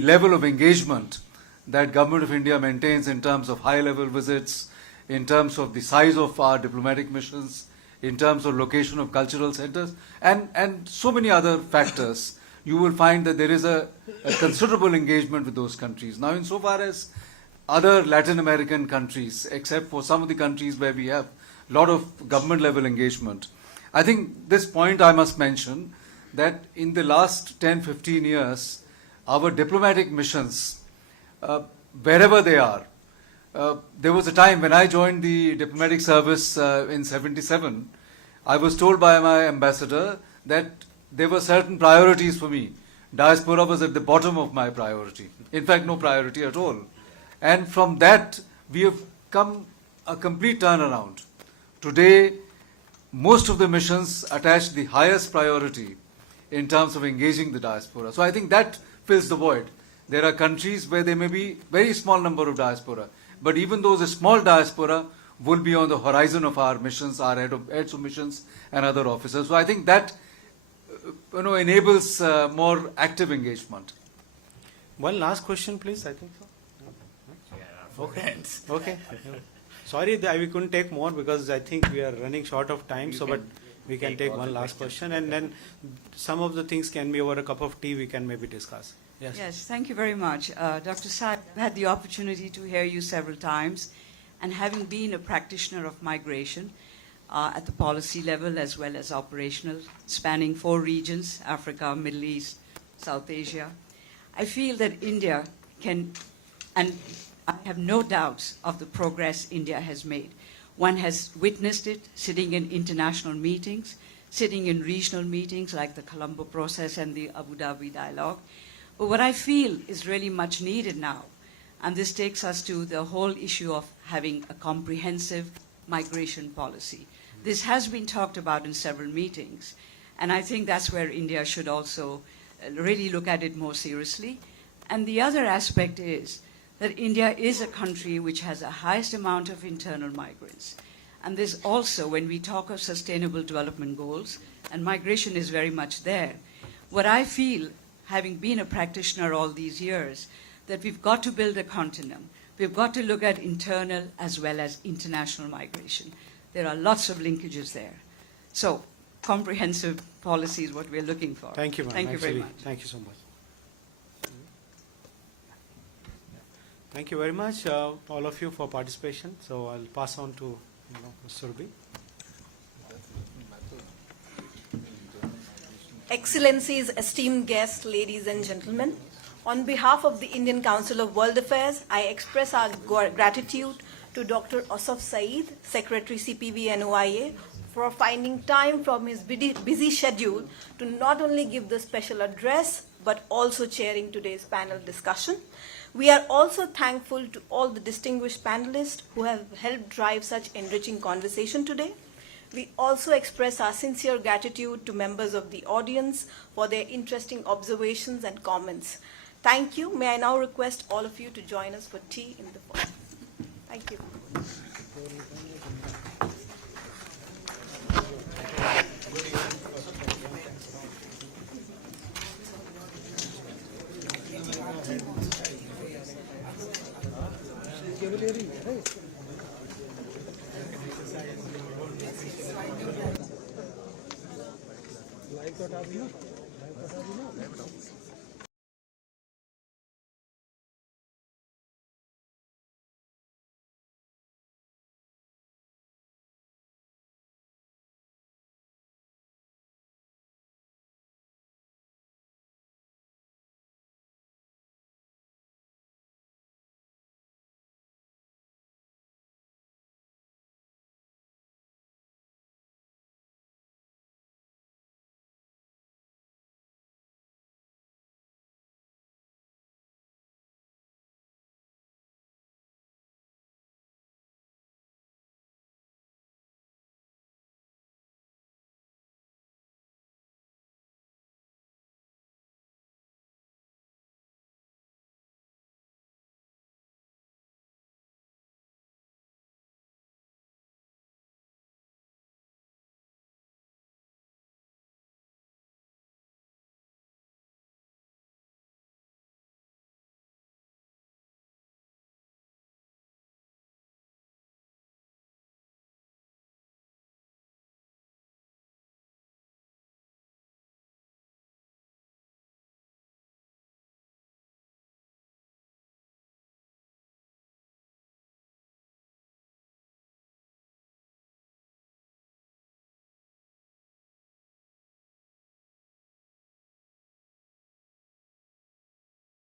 level of engagement that Government of India maintains in terms of high-level visits, in terms of the size of our diplomatic missions, in terms of location of cultural centers, and so many other factors, you will find that there is a considerable engagement with those countries. Now, insofar as other Latin American countries, except for some of the countries where we have a lot of government-level engagement, I think this point I must mention, that in the last 10-15 years, our diplomatic missions, wherever they are, there was a time when I joined the diplomatic service in 77, I was told by my ambassador that there were certain priorities for me. Diaspora was at the bottom of my priority. In fact, no priority at all. And from that, we have come a complete turnaround. Today, most of the missions attach the highest priority in terms of engaging the diaspora. So I think that fills the void. There are countries where there may be very small number of diaspora, but even those small diaspora will be on the horizon of our missions, our heads of missions and other officers. So I think that enables more active engagement. One last question, please. I think so. Okay. Okay. Sorry that we couldn't take more because I think we are running short of time. But we can take one last question, and then some of the things can be over a cup of tea. We can maybe discuss. Yes. Yes. Thank you very much, Dr. Saad. I've had the opportunity to hear you several times, and having been a practitioner of migration at the policy level as well as operational, spanning 4 regions: Africa, Middle East, South Asia, I feel that India can, and I have no doubts of the progress India has made. One has witnessed it sitting in international meetings, sitting in regional meetings like the Colombo process and the Abu Dhabi dialogue. But what I feel is really much needed now, and this takes us to the whole issue of having a comprehensive migration policy. This has been talked about in several meetings, and I think that's where India should also really look at it more seriously. And the other aspect is that India is a country which has the highest amount of internal migrants. And this also, when we talk of sustainable development goals, and migration is very much there, what I feel, having been a practitioner all these years, that we've got to build a continuum. We've got to look at internal as well as international migration. There are lots of linkages there. So, comprehensive policy is what we're looking for. Thank you, ma'am. Thank you very much. Thank you so much. Thank you very much, all of you, for participation. So I'll pass on to Surbi. Excellencies, esteemed guests, ladies and gentlemen, on behalf of the Indian Council of World Affairs, I express our gratitude to Dr. Ausaf Sayeed, Secretary CPV and OIA, for finding time from his busy schedule to not only give the special address, but also chairing today's panel discussion. We are also thankful to all the distinguished panelists who have helped drive such enriching conversation today. We also express our sincere gratitude to members of the audience for their interesting observations and comments. Thank you. May I now request all of you to join us for tea in the foyer. Thank you. Live